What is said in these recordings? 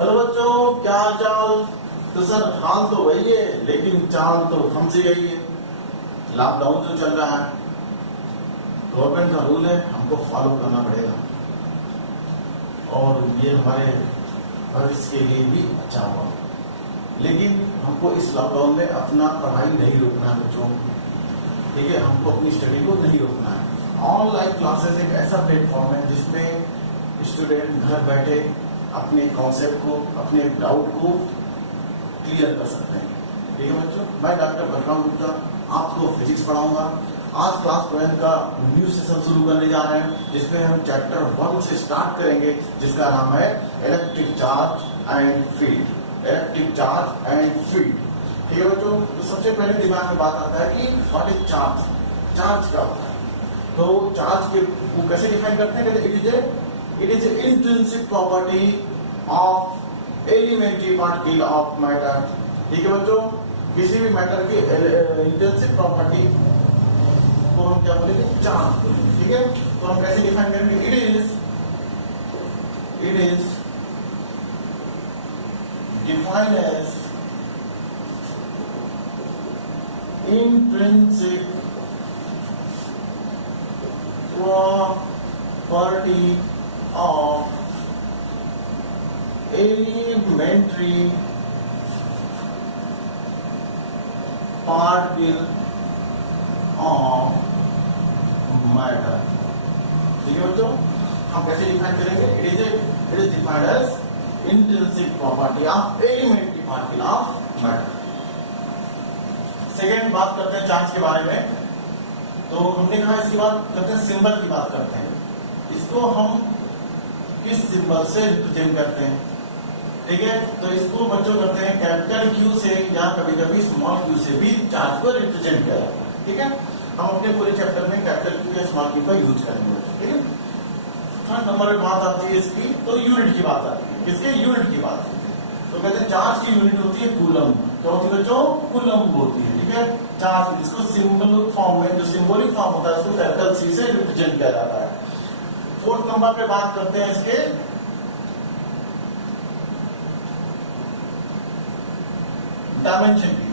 Hello बच्चों, क्या हाल चाल। तो सर हाल तो वही है लेकिन चाल तो हमसे यही है। लॉकडाउन जो चल रहा है, गवर्नमेंट का रूल है, हमको फॉलो करना पड़ेगा और ये हमारे भविष्य के लिए भी अच्छा होगा। लेकिन हमको इस लॉकडाउन में अपना पढ़ाई नहीं रोकना है बच्चों, ठीक है। हमको अपनी स्टडी को नहीं रोकना है। ऑनलाइन क्लासेस एक ऐसा प्लेटफॉर्म है जिसमें स्टूडेंट घर बैठे अपने कॉन्सेप्ट को, अपने डाउट को क्लियर कर सकते हैं, ठीक है बच्चों। मैं डॉक्टर बलराम गुप्ता आपको फिजिक्स पढ़ाऊंगा। आज क्लास 12 का न्यू सेशन शुरू करने जा रहे हैं जिसमें हम चैप्टर 1 से स्टार्ट करेंगे, जिसका नाम है electric charge and field. Electric charge and field, ठीक है बच्चों। तो सबसे पहले दिमाग में बात आता है कि व्हाट इज चार्ज, चार्ज क्या होता है। तो चार्ज के वो कैसे डिफाइन करते हैं, it is intrinsic property of elementary particle of matter, ठीक है बच्चों। किसी भी मैटर की इंट्रिंसिक प्रॉपर्टी को हम क्या बोलेंगे, चार्ज, ठीक है। तो हम कैसे डिफाइन करेंगे, it is defined as intrinsic property of elementary particle of matter, ठीक है बच्चों। हम कैसे डिफाइन करेंगे, it is defined as intrinsic property of elementary particle of matter. Second बात करते हैं चार्ज के बारे में। तो हमने कहा इसकी बात करते हैं, सिंबल की बात करते हैं। इसको हम किस सिंबल से रिप्रेजेंट करते हैं, ठीक है। तो इसको बच्चों करते हैं कैपिटल क्यू से या कभी कभी स्मॉल क्यू से भी चार्ज को रिप्रेजेंट किया जाता है, ठीक है। हम अपने पूरे चैप्टर में कैपिटल क्यू या स्मॉल क्यू का यूज करेंगे, ठीक है। थर्ड नंबर में बात आती है इसकी, तो यूनिट की बात आती है। किसके, यूनिट की बात होती है। तो कहते हैं चार्ज की यूनिट होती है कूलम। क्या होती है बच्चों, कूलम होती है, ठीक है। चार्ज इसको सिंबल फॉर्म में, जो सिंबॉलिक फॉर्म होता है उसको कैपिटल सी से रिप्रेजेंट किया जाता है। फोर्थ नंबर पे बात करते हैं इसके डायमेंशन की।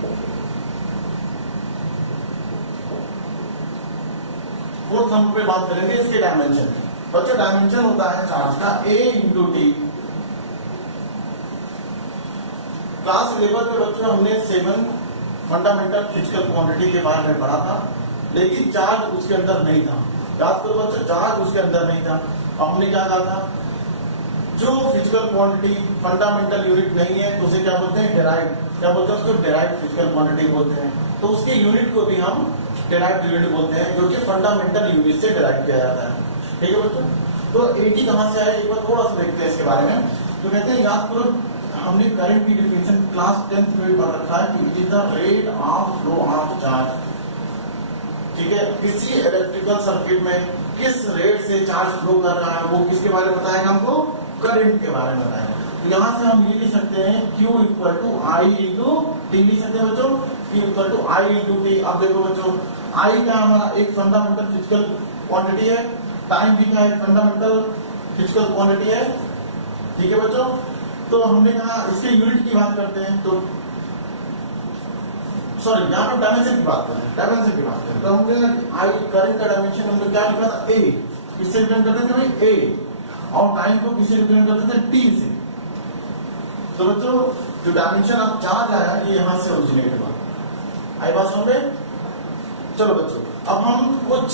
फोर्थ नंबर पे बात करेंगे इसके डायमेंशन की। बच्चों डायमेंशन होता है चार्ज का A इंटू टी। क्लास 11 में बच्चों हमने 7 फंडामेंटल फिजिकल क्वांटिटी के बारे में पढ़ा था, लेकिन चार्ज उसके अंदर नहीं था। याद करो बच्चों, चार्ज उसके अंदर नहीं था। हमने क्या कहा था, जो फिजिकल क्वांटिटी फंडामेंटल यूनिट नहीं है तो उसे क्या बोलते हैं, डेराइव। क्या बोलते हैं उसको, डेराइव फिजिकल क्वांटिटी बोलते हैं। तो उसके यूनिट को भी हम डेराइव यूनिट बोलते हैं, जो कि फंडामेंटल यूनिट से डेराइव किया जाता है, ठीक है बच्चों। तो 80 कहां से आया, एक बार थोड़ा सा देखते हैं इसके बारे में। तो कहते हैं, याद करो हमने करंट की डेफिनेशन क्लास 10th में पढ़ रखा है कि it is the rate of flow of charge, ठीक है। किसी इलेक्ट्रिकल सर्किट में किस रेट से चार्ज फ्लो कर रहा है वो किसके बारे में बताएगा, हमको करंट के बारे में बताएगा। तो यहाँ से हम ये लिख सकते हैं Q equal to I into T, लिख सकते हैं बच्चों, Q equal to I into T. अब देखो बच्चों, आई का हमारा एक फंडामेंटल फिजिकल क्वांटिटी है, टाइम भी का एक फंडामेंटल फिजिकल क्वांटिटी है, ठीक है बच्चों। तो हमने कहा इसके यूनिट की बात करते हैं, तो सॉरी यहाँ पे डायमेंशन की बात करें, डायमेंशन की बात करें। तो हमने आई करंट का डायमेंशन हमने क्या लिखा था, ए। किससे रिप्रेजेंट करते थे भाई, ए। और टाइम को किससे रिप्रेजेंट करते थे, टी से। तो बच्चों जो डायमेंशन आप चार्ज आया ये यहाँ से ओरिजिनेट हुआ। आई बात समझ में। चलो बच्चों, अब हम कुछ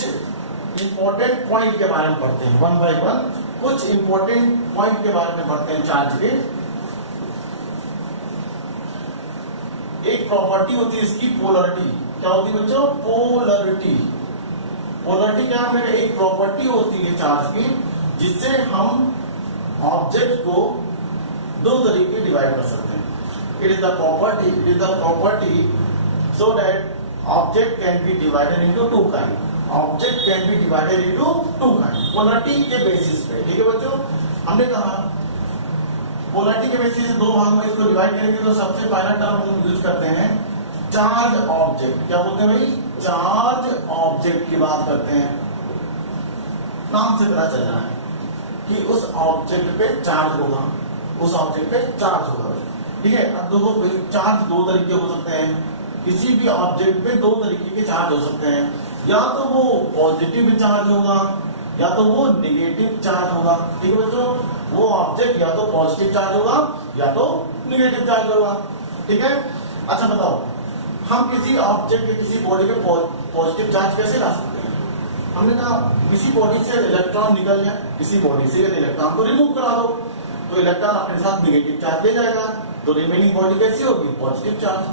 इंपॉर्टेंट पॉइंट के बारे में पढ़ते हैं, 1 बाय 1 कुछ इंपॉर्टेंट पॉइंट के बारे में पढ़ते हैं चार्ज के। एक प्रॉपर्टी होती है इसकी, पोलरिटी। क्या होती है बच्चों, पोलरिटी। पोलरिटी क्या है, एक प्रॉपर्टी होती है चार्ज की जिससे हम ऑब्जेक्ट को दो तरीके डिवाइड कर सकते हैं। It is the property so that object can be divided into two kind. Object can be divided into two kind, polarity के बेसिस पे, ठीक है बच्चों। हमने कहा पोलरिटी के बेसिस से दो भाग में इसको डिवाइड करेंगे। तो सबसे पहला टर्म हम यूज करते हैं चार्ज ऑब्जेक्ट। क्या बोलते हैं भाई, चार्ज ऑब्जेक्ट की बात करते हैं। नाम से पता चल रहा है कि उस ऑब्जेक्ट पे चार्ज होगा, उस ऑब्जेक्ट पे चार्ज होगा। ठीक है, अब देखो चार्ज दो तरीके हो सकते हैं, किसी भी ऑब्जेक्ट पे दो तरीके के चार्ज हो सकते हैं, या तो वो पॉजिटिव चार्ज होगा या तो वो निगेटिव चार्ज होगा। ठीक है बच्चों, वो ऑब्जेक्ट या तो पॉजिटिव चार्ज होगा या तो निगेटिव चार्ज होगा। ठीक है, अच्छा बताओ, हम किसी ऑब्जेक्ट के किसी बॉडी पे पॉजिटिव चार्ज कैसे ला सकते हैं? हमने कहा किसी बॉडी से इलेक्ट्रॉन निकल जाए, किसी बॉडी से इलेक्ट्रॉन को रिमूव करा दो तो इलेक्ट्रॉन अपने साथ निगेटिव चार्ज ले जाएगा, तो रिमेनिंग बॉडी कैसी होगी? Positive charge.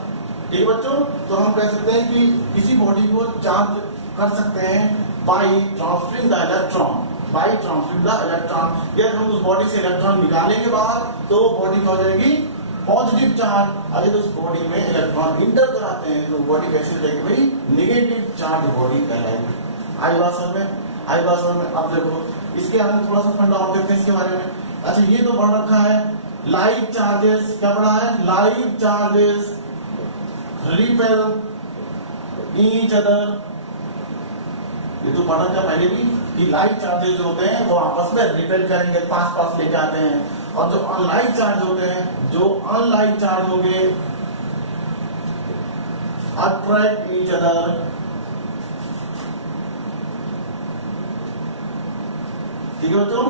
ठीक है बच्चों, तो हम कह सकते हैं कि किसी बॉडी को चार्ज कर सकते हैं by transferring the electron, by transferring the electron. यदि हम उस बॉडी से इलेक्ट्रॉन निकालेंगे बाहर तो बॉडी क्या हो जाएगी? Positive charge. अगर उस बॉडी में इलेक्ट्रॉन इंटर कराते हैं तो बॉडी कैसे हो जाएगी भाई? निगेटिव चार्ज बॉडी कहलाएगी। आई बात समझ में? आई बात समझ में? अब देखो इसके आगे थोड़ा सा फंडा और देखते हैं इसके बारे में। अच्छा ये तो पढ़ रखा है लाइक चार्जेस, क्या पढ़ा है? Like charges repel each other, ये तो पढ़ा था पहले भी कि लाइक चार्जेस जो होते हैं वो आपस में रिपेल करेंगे, पास पास लेके आते हैं, और जो अनलाइक चार्ज होते हैं, जो अनलाइक चार्ज होंगे अट्रैक्ट ईच अदर। ठीक है बच्चों,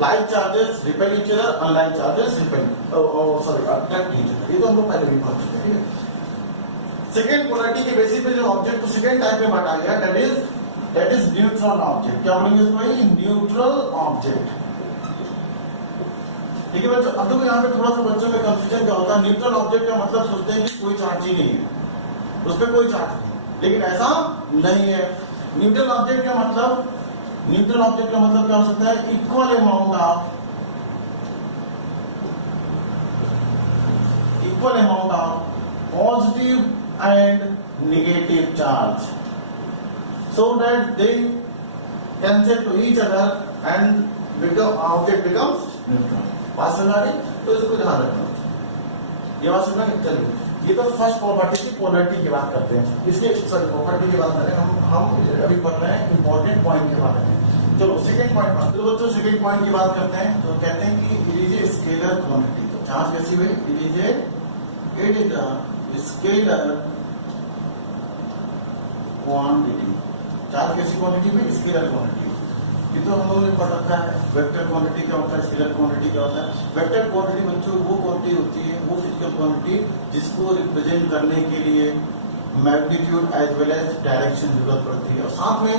like charges repel each other, unlike charges repel sorry attract each other, ये तो हम लोग पहले भी पढ़ चुके हैं। सेकेंड पोलैरिटी के बेसिस पे जो ऑब्जेक्ट को सेकेंड टाइप में बांटा गया दैट इज न्यूट्रल ऑब्जेक्ट। क्या बोलेंगे इसको? Neutral object. ठीक है बच्चों, अब देखो यहाँ पे थोड़ा सा बच्चों में कंफ्यूजन क्या होता है, न्यूट्रल ऑब्जेक्ट का मतलब सोचते हैं कि कोई चार्ज ही नहीं है, उस पर कोई चार्ज नहीं, लेकिन ऐसा नहीं है। न्यूट्रल ऑब्जेक्ट का मतलब क्या हो सकता है? Equal amount of positive and negative charge, so that they cancel to each other and object becomes neutral। बात समझ आ रही? तो इसको ध्यान रखना, ये बात समझना। चलिए, ये तो फर्स्ट प्रॉपर्टी की पोलैरिटी की बात करते हैं, इसके सॉरी प्रॉपर्टी की बात करें हम अभी पढ़ रहे हैं इंपॉर्टेंट पॉइंट के बारे में। चलो सेकंड पॉइंट, तो बच्चों सेकंड पॉइंट की बात करते हैं, तो कहते हैं कि it is a scalar quantity. तो चार्ज कैसी हुई? It is a scalar quantity. Charge कैसी क्वांटिटी में? Scalar quantity. ये तो हम लोगों ने पढ़ रखा है वेक्टर क्वांटिटी क्या होता है, स्केलर क्वांटिटी क्या होता है। वेक्टर क्वांटिटी बच्चों वो क्वांटिटी होती है, वो फिजिकल क्वांटिटी जिसको रिप्रेजेंट करने के लिए magnitude as well as direction जरूरत पड़ती है, और साथ में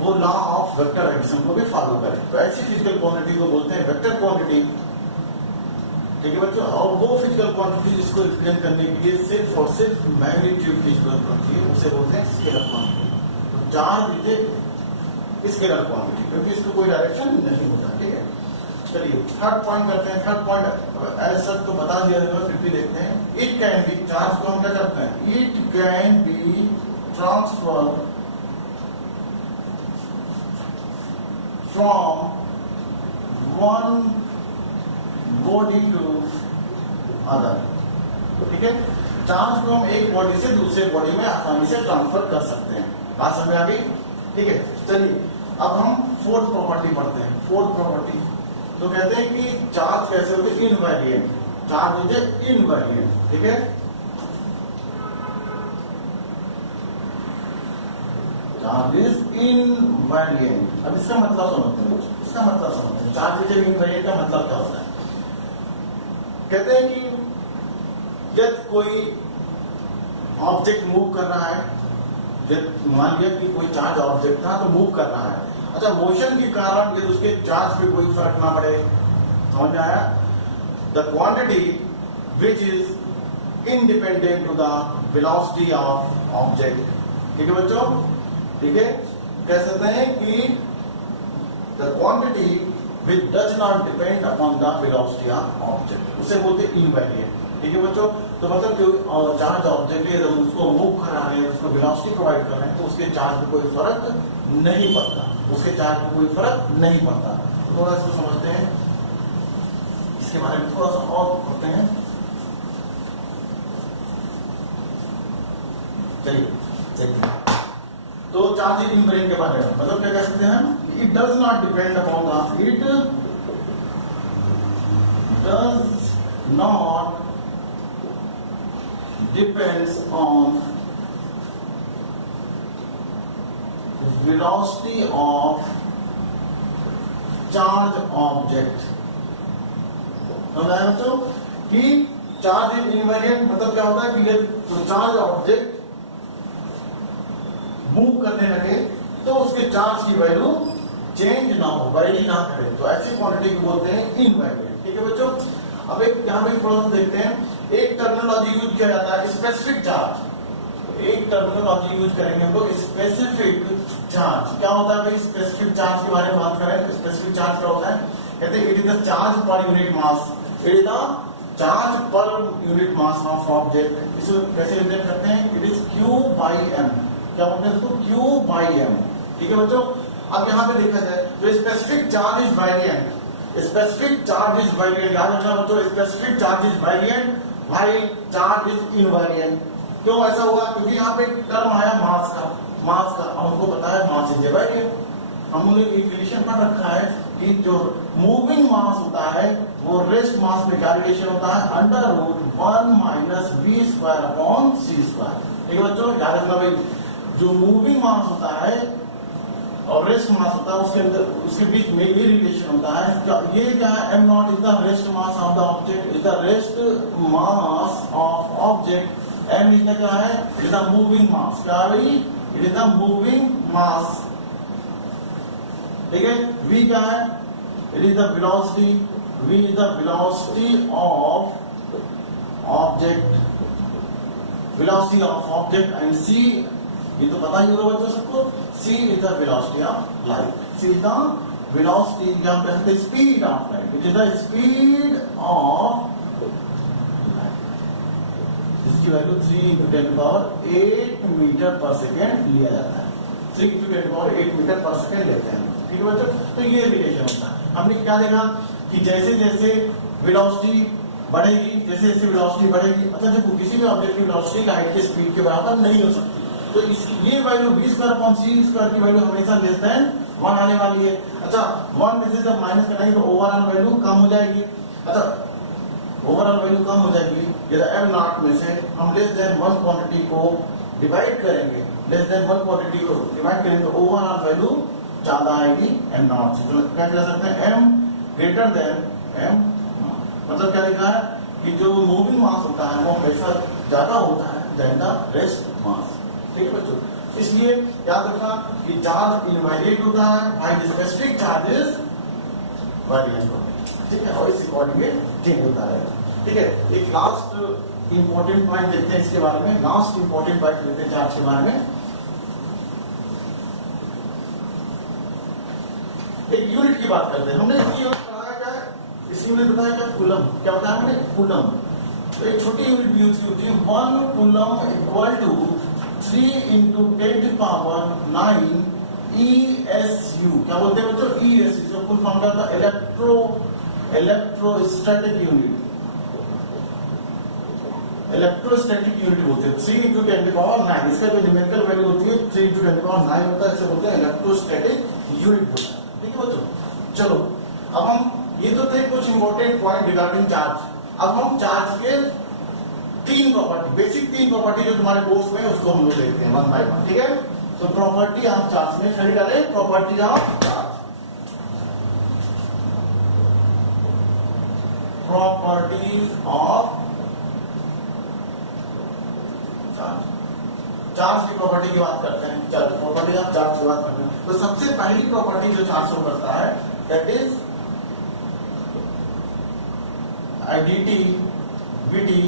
वो लॉ ऑफ वेक्टर एडिशन को भी फॉलो करे, तो ऐसी फिजिकल क्वांटिटी को बोलते हैं वेक्टर क्वांटिटी। ठीक है बच्चों, और वो फिजिकल क्वांटिटी जिसको रिप्रेजेंट करने के लिए सिर्फ और सिर्फ मैग्नीट्यूड की जरूरत पड़ती है, उसे बोलते हैं स्केलर क्वांटिटी। तो चार्ज लीजिए स्केलर क्वांटिटी, क्योंकि इसको कोई डायरेक्शन नहीं होता। ठीक है, चलिए थर्ड पॉइंट करते हैं। थर्ड पॉइंट ऐसा तो बता दिया है, फिर भी देखते हैं। इट कैन बी, चार्ज को हम क्या करते हैं? It can be transfer from one body to other. ठीक है, चार्ज को हम एक बॉडी से दूसरे बॉडी में आसानी से ट्रांसफर कर सकते हैं। बात समझ आ गई? ठीक है, चलिए अब हम फोर्थ प्रॉपर्टी पढ़ते हैं। फोर्थ प्रॉपर्टी तो कहते हैं कि चार्ज कैसे होते हैं? इनवेरिएंट। Charge is invariant. ठीक है, चार्ज इज इनवेरिएंट। अब इसका मतलब समझते हैं, इसका मतलब समझते हैं। चार्ज इज इनवेरिएंट का मतलब क्या होता है? कहते हैं कि जब कोई ऑब्जेक्ट मूव कर रहा है, मान लिया कि कोई चार्ज ऑब्जेक्ट था तो मूव कर रहा है, अच्छा मोशन के कारण यदि उसके चार्ज पे कोई फर्क ना पड़े, समझ में आया? The quantity which is independent to the velocity of object. ठीक है बच्चों, ठीक है, कह सकते हैं कि the quantity which does not depend upon the velocity of object, उसे बोलते हैं इनवेरिएंट। ठीक है बच्चों, तो मतलब जो चार्ज ऑब्जेक्ट है जब उसको मूव करा रहे हैं, उसको वेलोसिटी प्रोवाइड कर रहे हैं, तो उसके चार्ज में कोई फर्क नहीं पड़ता, उसके चार्ज में कोई फर्क नहीं पड़ता। तो थोड़ा इसको समझते हैं, इसके बारे में थोड़ा सा और पढ़ते हैं। चलिए देखते हैं। तो चार्ज इनवेरिएंट के बारे में मतलब क्या कह सकते हैं? It does not depend upon the, it does not depends on velocity of charge object। समझ आया बच्चों कि चार्ज इज इनवेरिएंट मतलब क्या होता है कि जो चार्ज ऑब्जेक्ट मूव करने लगे तो उसके चार्ज की वैल्यू चेंज ना हो, वैरी ना करे, तो ऐसी क्वांटिटी को बोलते हैं इनवेरिएंट। ठीक है बच्चों, अब एक यहाँ पे थोड़ा सा देखते हैं, एक टर्मिनोलॉजी यूज किया जाता है स्पेसिफिक चार्ज। एक टर्मिनोलॉजी यूज करेंगे हम लोग स्पेसिफिक चार्ज। क्या होता है भाई स्पेसिफिक चार्ज के बारे में बात करें? स्पेसिफिक चार्ज क्या होता है? कहते हैं it is the charge per unit mass, it is the charge per unit mass of object. इसे कैसे रिप्रेजेंट करते हैं? It is Q by M। क्या बोलते हैं इसको? Q by M। ठीक है बच्चों, अब यहाँ पे देखा जाए तो specific charge is variant, specific charge is variant. याद रखना बच्चों, specific charge is variant while charge is invariant. क्यों ऐसा हुआ? क्योंकि यहाँ पे एक टर्म आया मास का, मास का हमको पता है मास इज वेरिएंट। हमने एक रिलेशन पढ़ रखा है कि जो मूविंग मास होता है वो रेस्ट मास में क्या रिलेशन होता है? Under root 1 minus v square upon c square. ठीक है बच्चों, याद रखना भाई जो मूविंग मास होता है और रेस्ट मास होता है उसके अंदर उसके बीच में ये रिलेशन होता है। ये क्या है? m not is the rest mass of the object, is the rest mass of object. m is क्या है? इट इज द मूविंग मास। क्या है भाई? इट इज द मूविंग मास। ठीक है, v क्या है? It is the velocity, v is the velocity of object, velocity of object. And c ये तो पता ही होगा बच्चों सबको, c is the velocity of light, c is the velocity या हम कहते हैं speed of light, it is the speed of light. इसकी वैल्यू 3 × 10⁸ मीटर पर सेकेंड लिया जाता है, 3 × 10⁸ मीटर पर सेकेंड लेते हैं। ठीक है बच्चों, तो ये रिलेशन होता है। हमने क्या देखा कि जैसे जैसे वेलोसिटी बढ़ेगी, जैसे जैसे वेलोसिटी बढ़ेगी, अच्छा देखो किसी भी ऑब्जेक्ट की वेलोसिटी लाइट की स्पीड के बराबर नहीं हो सकती, तो ये value v square upon c square की वैल्यू हमेशा लेस देन 1 आने वाली है। अच्छा 1 में से जब माइनस करेंगे तो ओवरऑल वैल्यू कम हो जाएगी। अच्छा ओवरऑल वैल्यू कम हो जाएगी, यदि m नॉट में से हम लेस देन 1 क्वांटिटी को डिवाइड करेंगे, लेस देन 1 क्वांटिटी को डिवाइड करेंगे तो ओवरऑल वैल्यू ज्यादा आएगी m नॉट से। तो क्या कह सकते हैं? m ग्रेटर देन m, मतलब क्या लिखा है कि जो मूविंग मास होता है वो हमेशा ज्यादा होता है देन द रेस्ट मास। ठीक है बच्चों, इसलिए याद रखना कि चार्ज इनवेरिएंट होता है, व्हाइल स्पेसिफिक चार्जेस वेरिएंट होते हैं। ठीक है, और इस अकॉर्डिंग चेंज होता रहेगा। ठीक है, एक लास्ट इंपॉर्टेंट पॉइंट देखते हैं इसके बारे में, लास्ट इंपॉर्टेंट पॉइंट देखते हैं चार्ज के बारे में। एक यूनिट की बात करते हैं। हमने इसकी यूनिट पढ़ाया क्या है? इस यूनिट बताया क्या? कूलम। क्या बताया हमने? कूलम। तो एक छोटी यूनिट यूज की होती है, 1 कूलम इक्वल टू 3 × 10⁹ ESU। क्या बोलते हैं बच्चों? ESU। इसका फुल फॉर्म क्या होता है? इलेक्ट्रोस्टैटिक यूनिट, इलेक्ट्रोस्टैटिक यूनिट बोलते हैं। 3 × 10⁹ इसका जो न्यूमेरिकल वैल्यू होती है 3 × 10⁹ होता है, इसे बोलते हैं इलेक्ट्रोस्टैटिक यूनिट होता है। ठीक है बच्चों, चलो अब हम ये तो थे कुछ इंपॉर्टेंट पॉइंट रिगार्डिंग चार्ज। अब हम चार्ज के 3 प्रॉपर्टी, बेसिक 3 प्रॉपर्टी जो तुम्हारे कोर्स में उसको हम लोग देखते हैं 1 बाय 1। ठीक है, तो प्रॉपर्टी ऑफ चार्ज में खड़ी डालें, property of charge, properties of charge. Charge की प्रॉपर्टी की बात करते हैं, प्रॉपर्टी ऑफ चार्ज की बात करते हैं। तो सबसे पहली प्रॉपर्टी जो चार्ज शो करता है that is additivity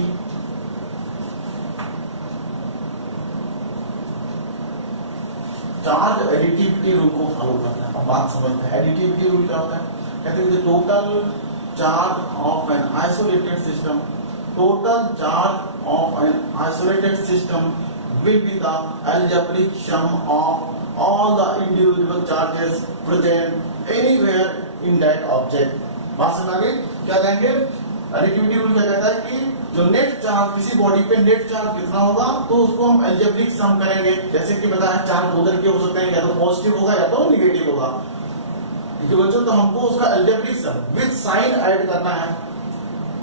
charge additivity rule को फॉलो करता है। अब बात समझते हैं एडिटिविटी रूल क्या होता है? कहते हैं total charge of an isolated system, total charge of an isolated system will be the algebraic sum of all the individual charges present anywhere in that object। बात समझ आ गई? क्या कहेंगे? एडिटिविटी रूल क्या कहता है कि जो नेट चार्ज किसी बॉडी पे नेट चार्ज कितना होगा तो उसको हम एल्जेब्रिक सम करेंगे। जैसे कि बताया चार्ज दो तरह के हो सकते हैं, या तो पॉजिटिव होगा या तो निगेटिव होगा। ठीक है बच्चों, तो हमको उसका algebraic sum with sign add करना है।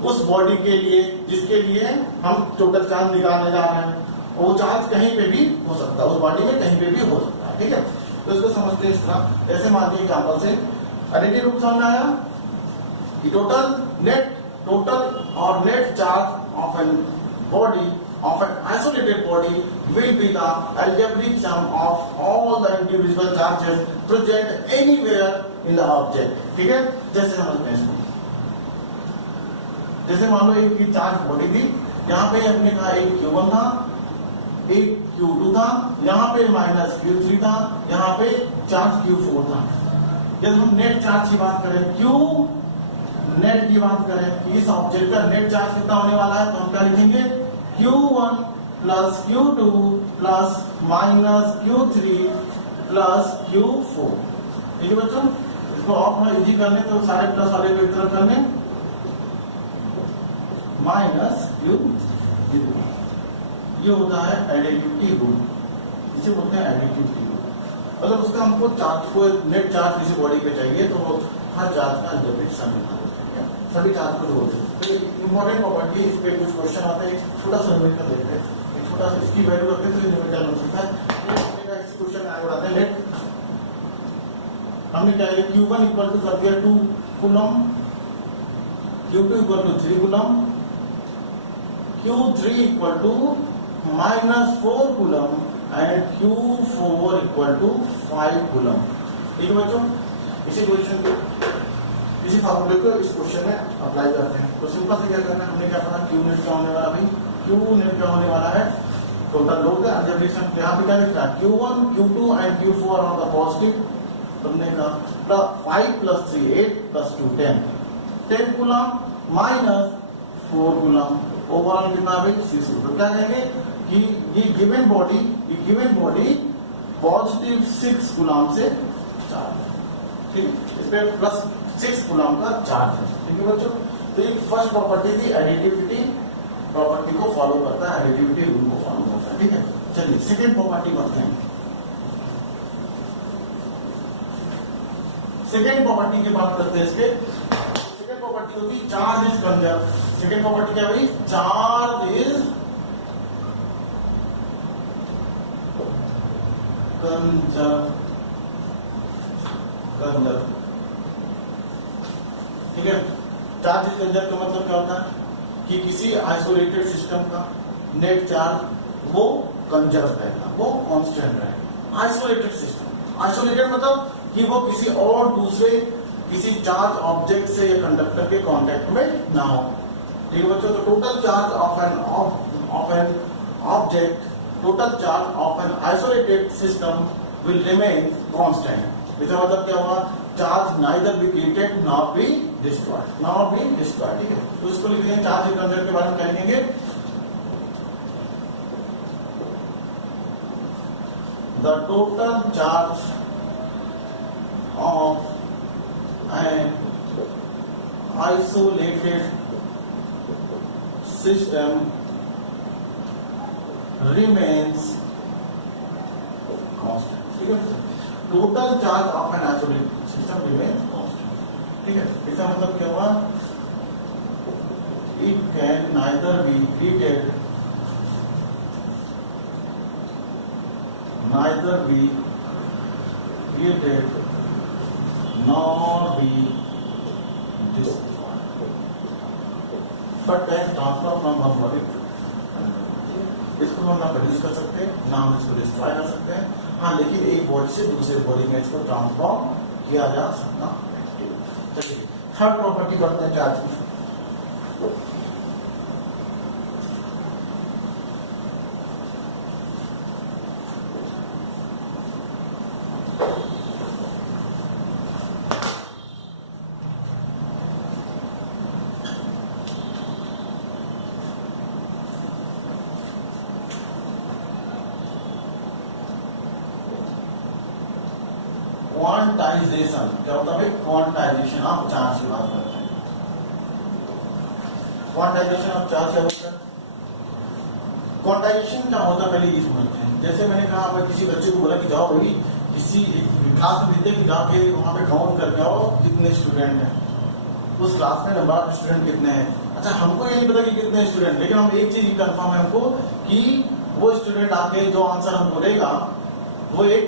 उस बॉडी के लिए जिसके लिए हम टोटल चार्ज निकालने जा रहे हैं, वो चार्ज कहीं पे भी हो सकता है, उस बॉडी में कहीं पे भी हो सकता है। ठीक है, तो इसको समझते हैं इस तरह। ऐसे मान लीजिए एग्जाम्पल से एडिटिव रूप समझ में आया कि टोटल और net charge of an body of an isolated body will be the algebraic sum of all the individual charges present anywhere in the object। ठीक है, जैसे समझते हैं इसको, जैसे मान लो एक चार्ज बॉडी थी, यहाँ पे हमने कहा एक Q1 था, एक Q2 था, यहाँ पे माइनस Q3 था, यहाँ पे चार्ज Q4 था। जब हम नेट चार्ज की बात करें, Q नेट की बात करें कि इस ऑब्जेक्ट का नेट चार्ज कितना होने वाला है, तो हम क्या लिखेंगे, Q1 plus Q2 plus minus Q3 plus Q4। ठीक है बच्चों, इसको ऑफ में इजी करने तो सारे प्लस वाले को एक तरफ करने, माइनस Q3। ये होता है एडिटिविटी रूल, इसे बोलते हैं एडिटिविटी रूल। मतलब उसका हमको चार्ज को नेट चार्ज किसी बॉडी पे चाहिए तो हर चार्ज का अलजेब्रिक सम निकालना चाहिए, सभी चार्ज को जोड़ते हैं। तो इंपॉर्टेंट प्रॉपर्टी, इस पे कुछ क्वेश्चन आते हैं, छोटा सा न्यूमेरिकल देखते हैं, छोटा सा इसकी वैल्यू रखते हैं तो न्यूमेरिकल बन सकता है। तो क्वेश्चन आगे बढ़ाते हैं। लेट हमने क्या है, Q1 इक्वल टू कर दिया 2 coulomb, Q2 equal to 3 coulomb, Q3 equal to minus 4 coulomb and Q4 equal to 5 coulomb. ठीक है बच्चों, इसी क्वेश्चन को, इसी फॉर्मूले को इस क्वेश्चन में अप्लाई करते हैं। तो सिंपल से क्या करना है, हमने क्या पढ़ा, Q नेट क्या होने वाला, भाई Q नेट क्या होने वाला है, टोटल लोड का अलजेब्रिक सम। यहाँ पे क्या लिखा है, Q1 Q2 and Q4 are the positive, तुमने कहा 5 plus 3 8 plus 2 10 coulomb minus 4 coulomb, overall कितना भाई 6। तो क्या कहेंगे कि ये गिवन बॉडी पॉजिटिव 6 कूलम से चार्ज है। ठीक है, इस पे प्लस 6 कूलम का चार्ज है। ठीक है बच्चों, तो ये फर्स्ट प्रॉपर्टी थी, एडिटिविटी प्रॉपर्टी को फॉलो करता है, एडिटिविटी रूल को फॉलो करता है। ठीक है, चलिए सेकेंड प्रॉपर्टी करते हैं। सेकेंड प्रॉपर्टी की बात करते हैं। इसके सेकेंड प्रॉपर्टी होती है charge is conserve. Second property क्या भाई, चार्ज इज कंजर्व। ठीक है, चार्ज इज कंजर्व का मतलब क्या होता है कि किसी आइसोलेटेड सिस्टम का नेट चार्ज वो कंजर्व रहेगा, वो कांस्टेंट रहेगा। आइसोलेटेड सिस्टम, आइसोलेटेड मतलब कि वो किसी और दूसरे किसी चार्ज ऑब्जेक्ट से या कंडक्टर के कांटेक्ट में ना हो। ठीक है बच्चों, तो total charge of an object, total charge of an isolated system will remain constant. इसका मतलब क्या हुआ, charge neither be created not be destroyed. ठीक है, तो इसको लिख देंगे, चार्ज इज कंजर्व के बारे में क्या लिखेंगे, the total charge of an isolated system remains constant। ठीक है, total charge of an isolated system remains constant. ठीक है, इसका मतलब क्या हुआ, it can neither be created nor be destroyed, but can transfer from one body to another। इसको हम ना प्रोड्यूस कर सकते हैं, ना हम इसको डिस्ट्रॉय कर सकते हैं, हाँ लेकिन एक बॉडी से दूसरे बॉडी में इसको ट्रांसफॉर्म किया जा सकता है। चलिए थर्ड प्रॉपर्टी बढ़ते हैं चार्ज की। क्वांटाइजेशन क्या होता है भाई, क्वांटाइजेशन ऑफ चार्ज की बात करते हैं। क्वांटाइजेशन ऑफ चार्ज क्या होता है, क्वांटाइजेशन क्या होता है पहले ये समझते हैं। जैसे मैंने कहा, मैं किसी बच्चे को बोला कि जाओ भाई किसी क्लास में देते कि जाके वहां पे काउंट करके आओ कितने स्टूडेंट हैं, उस क्लास में नंबर ऑफ स्टूडेंट कितने हैं, अच्छा हमको ये नहीं पता कि कितने स्टूडेंट, लेकिन हम एक चीज कंफर्म है हमको कि वो स्टूडेंट आके जो आंसर हमको देगा वो एक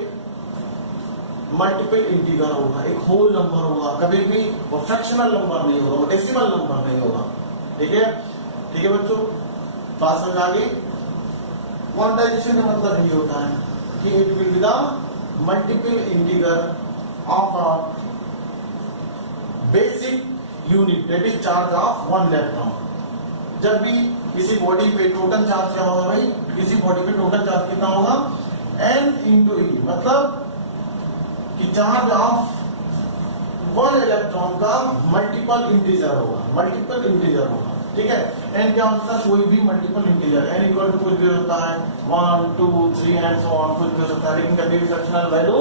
मल्टीपल इंटीजर होगा, एक होल नंबर होगा, कभी भी वो फ्रैक्शनल नंबर नहीं होगा, वो डेसिमल नंबर नहीं होगा। ठीक है, ठीक है बच्चों, बात समझ आ गई। क्वांटाइजेशन का मतलब ये होता है कि it will be the multiple integer of a basic unit that is charge of one electron. जब भी किसी बॉडी पे टोटल चार्ज क्या होगा भाई, किसी बॉडी पे टोटल चार्ज कितना होगा, n इंटू ई, मतलब कि चार्ज ऑफ वन इलेक्ट्रॉन का मल्टीपल इंटीजर होगा, मल्टीपल इंटीजर होगा। ठीक है, n क्या होता है, कोई भी multiple integer, n equal to कुछ भी होता है 1 2 3 एंड सो ऑन, कुछ भी हो सकता है, लेकिन कभी भी फ्रैक्शनल वैल्यू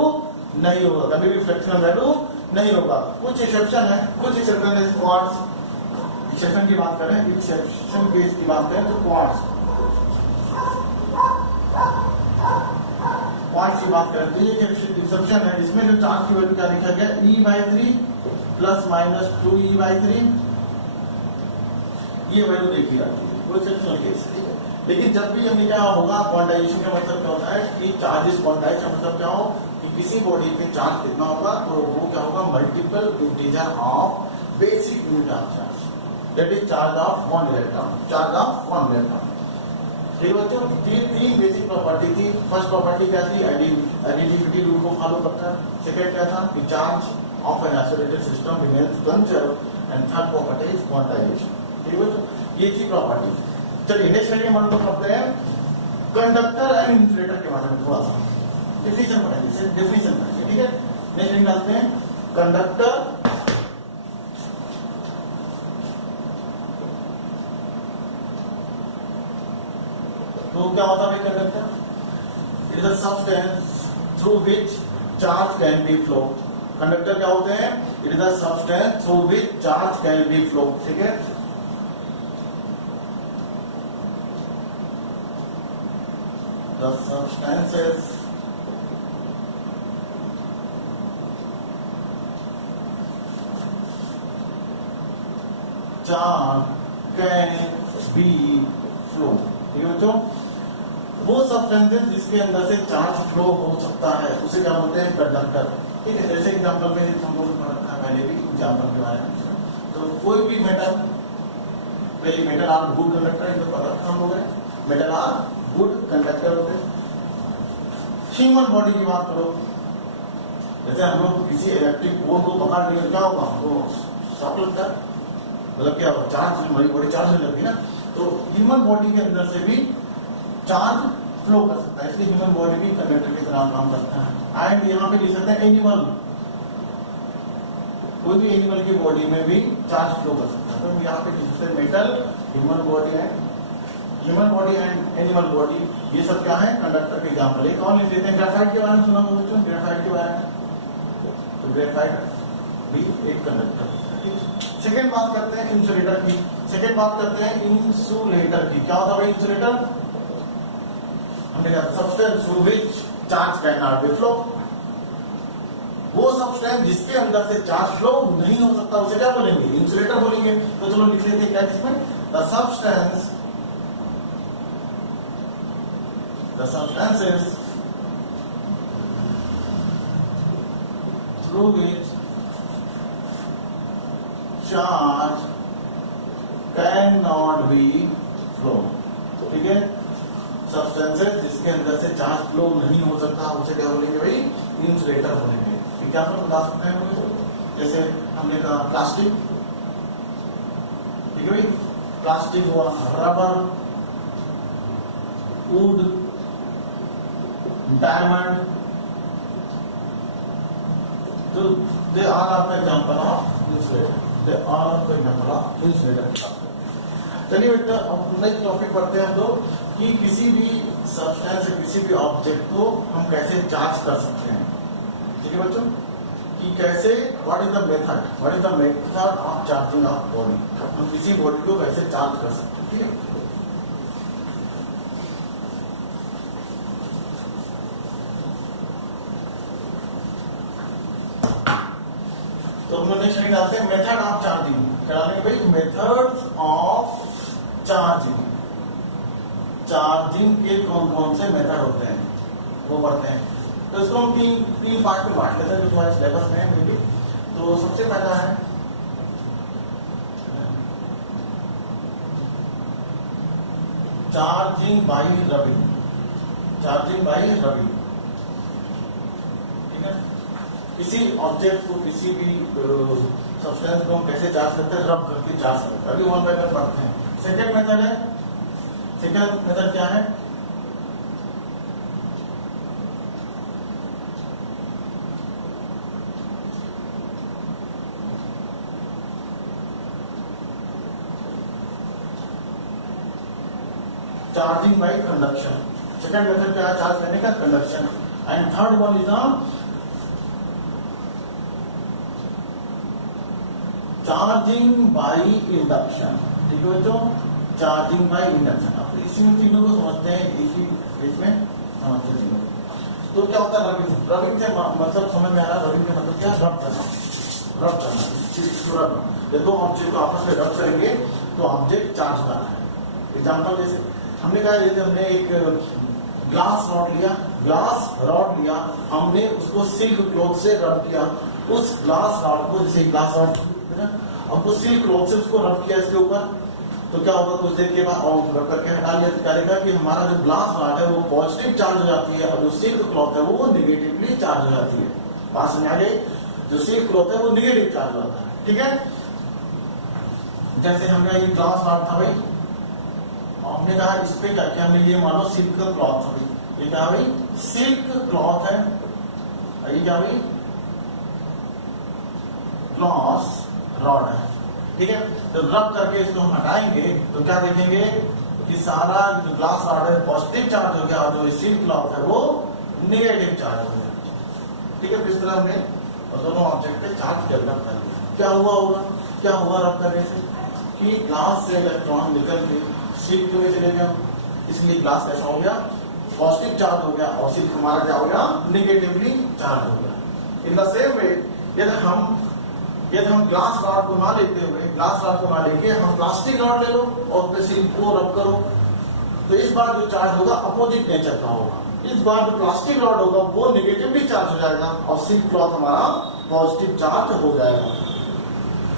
नहीं होगा, कभी भी फ्रैक्शनल वैल्यू नहीं होगा। कुछ एक्सेप्शन है, कुछ एक्सेप्शन है, क्वार्ट्स एक्सेप्शन की बात करें, एक्सेप्शन केस की बात करें तो क्वार्ट्स की बात करें तो ये एक्सेप्शन है, इसमें जो चार्ज की वैल्यू क्या लिखा गया, e/3 प्लस माइनस 2e/3, ये वैल्यू देखी जाती है, वो एक्सेप्शनल केस है। लेकिन जब भी हमने क्या होगा, क्वांटाइजेशन का मतलब क्या होता है कि चार्जेस क्वांटाइज का मतलब क्या हो कि किसी बॉडी पे चार्ज कितना होगा तो वो क्या होगा, multiple integer of basic unit of charge, that is charge of one electron, charge of one electron. ठीक है बच्चों, तीन बेसिक प्रॉपर्टी थी। फर्स्ट प्रॉपर्टी क्या थी, एडिटिविटी रूल को फॉलो करता है। सेकंड क्या था कि charge of an isolated system remains conserve, and third property is quantization. ठीक है बच्चों, ये थी प्रॉपर्टी। चलिए नेक्स्ट लेक्चर में हम लोग करते हैं कंडक्टर एंड इंसुलेटर के बारे में, थोड़ा सा डेफिनेशन पढ़ेंगे, डेफिनेशन पढ़ेंगे। ठीक है, नेक्स्ट लिंक डालते हैं कंडक्टर तो क्या होता है conductor, it is a substance through which charge can be flow. Conductor क्या होते हैं, it is a substance through which charge can be flow. ठीक है, the substances charge can be flow। ठीक है बच्चों, वो सब्सटेंसेस जिसके अंदर से चार्ज फ्लो हो सकता है उसे क्या बोलते हैं, कंडक्टर। ठीक है, जैसे एग्जांपल में हम लोग पढ़ा था पहले भी एग्जांपल के बारे में, तो कोई भी मेटल, पहले मेटल आर गुड कंडक्टर, इनको पता था हम लोग, मेटल आर गुड कंडक्टर होते हैं। ह्यूमन बॉडी की बात करो, जैसे हम लोग किसी इलेक्ट्रिक पोल को पकड़ लेंगे क्या होगा, हमको शॉक लगता है, मतलब क्या होगा, चार्ज, हमारी बॉडी चार्ज होने लगती है ना। तो ह्यूमन बॉडी के अंदर से भी चार्ज फ्लो कर सकता है, इसलिए ह्यूमन बॉडी भी कंडक्टर की तरह काम करता है। एंड यहाँ पे लिख सकते हैं एनिमल, कोई भी एनिमल की बॉडी में भी चार्ज फ्लो कर सकता है। तो यहाँ पे लिख सकते हैं metal, human body and animal body, ये सब क्या है, कंडक्टर के एग्जाम्पल। एक और लिख लेते हैं ग्रेफाइट के बारे में, सुना होगा बच्चों ग्रेफाइट के बारे में, तो ग्रेफाइट भी एक कंडक्टर। सेकेंड बात करते हैं इंसुलेटर की, सेकेंड बात करते हैं इंसुलेटर की। क्या होता है भाई इंसुलेटर, हमने कहा substance through which charge can not be flow. वो सब्सटेंस जिसके अंदर से चार्ज फ्लो नहीं हो सकता उसे क्या बोलेंगे, इंसुलेटर बोलेंगे। तो चलो लिख लेते हैं क्या इसमें, the substances through which charge cannot be flow। ठीक है, सब्सटेंसेस जिसके अंदर से चार्ज फ्लो नहीं हो सकता उसे क्या बोलेंगे भाई, इंसुलेटर बोलेंगे। एग्जाम्पल बता सकते हैं लोग, जैसे हमने कहा प्लास्टिक, ठीक है भाई, प्लास्टिक हुआ, रबर, वुड, डायमंड, तो they are of example of insulator, they are of example of insulator. चलिए बेटा अब नेक्स्ट टॉपिक पढ़ते हैं हम लोग कि किसी भी सब्सटेंस, किसी भी ऑब्जेक्ट को हम कैसे चार्ज कर सकते हैं। ठीक है बच्चों, कि कैसे, what is the method of charging of body, हम किसी बॉडी को कैसे चार्ज कर सकते हैं। ठीक है, तो हम नेक्स्ट डालते हैं मेथड ऑफ चार्जिंग। क्या डालेंगे भाई, मेथड ऑफ चार्जिंग, चार्जिंग के कौन कौन से मेथड होते हैं वो पढ़ते हैं। तो इसको हम तीन पार्ट में बांट लेते हैं जो तुम्हारे सिलेबस में है मे बी। तो सबसे पहला है charging by rubbing, charging by rubbing, ठीक है। किसी ऑब्जेक्ट को किसी भी सब्सटेंस को हम कैसे चार्ज करते हैं, रब करके चार्ज करते हैं। अभी वन बाय वन पढ़ते हैं। सेकेंड मेथड है, सेकेंड मेथड क्या है, charging by conduction. Second method क्या है, चार्ज करने का, conduction. And third one is charging by induction, ठीक है बच्चों, चार्जिंग बाई इंडक्शन। आप इसमें तीनों को समझते हैं, इसी इसमें समझते हैं तीनों। तो क्या होता है रबिंग, रबिंग से मतलब समझ में आ रहा है, रबिंग का मतलब क्या, रब करना, रब करना। जब दो ऑब्जेक्ट को आपस में रब करेंगे तो ऑब्जेक्ट चार्ज कर रहा है। एग्जाम्पल जैसे हमने कहा, जैसे हमने एक ग्लास रॉड लिया, ग्लास रॉड लिया, हमने उसको सिल्क क्लॉथ से रब किया। उस ग्लास रॉड को, जैसे ग्लास रॉड हमको सिल्क क्लॉथ से उसको रब किया इसके ऊपर, तो क्या होगा, कुछ देर के बाद और रब करके हटा लिया तो क्या रहेगा कि हमारा जो ग्लास रॉड है वो पॉजिटिव चार्ज हो जाती है और जो सिल्क क्लॉथ है वो नेगेटिवली चार्ज हो जाती है। बात समझ आ गई, जो सिल्क क्लॉथ है वो नेगेटिव चार्ज होता है, ठीक है। जैसे हमने ये ग्लास रॉड था भाई, हमने कहा इस पे क्या किया हमने, ये मानो सिल्क का क्लॉथ था भाई, ये क्या भाई, सिल्क क्लॉथ है, ये क्या भाई, ग्लास रॉड है, ठीक है। तो रब करके इसको हम हटाएंगे तो क्या देखेंगे कि सारा जो ग्लास रॉड है पॉजिटिव चार्ज हो गया और जो सिल्क क्लॉथ है वो नेगेटिव चार्ज हो गया, ठीक है। इस तरह हमने दोनों ऑब्जेक्ट पे चार्ज डेवलप कर दिया। क्या हुआ होगा, क्या हुआ रब करने से कि ग्लास से इलेक्ट्रॉन निकल के सिल्क में चले गया, इसलिए ग्लास कैसा हो गया, पॉजिटिव चार्ज हो गया और सिल्क हमारा क्या हो गया, नेगेटिवली चार्ज हो गया। इन द सेम वे यदि हम ग्लास रॉड को ना लेते हुए, ग्लास रॉड को ना लेके हम प्लास्टिक रॉड ले लो और सिल्क को रब करो, तो इस बार जो चार्ज होगा अपोजिट नेचर का होगा। इस बार जो प्लास्टिक रॉड होगा वो नेगेटिवली चार्ज हो जाएगा और सिल्क क्लॉथ हमारा पॉजिटिव चार्ज हो जाएगा।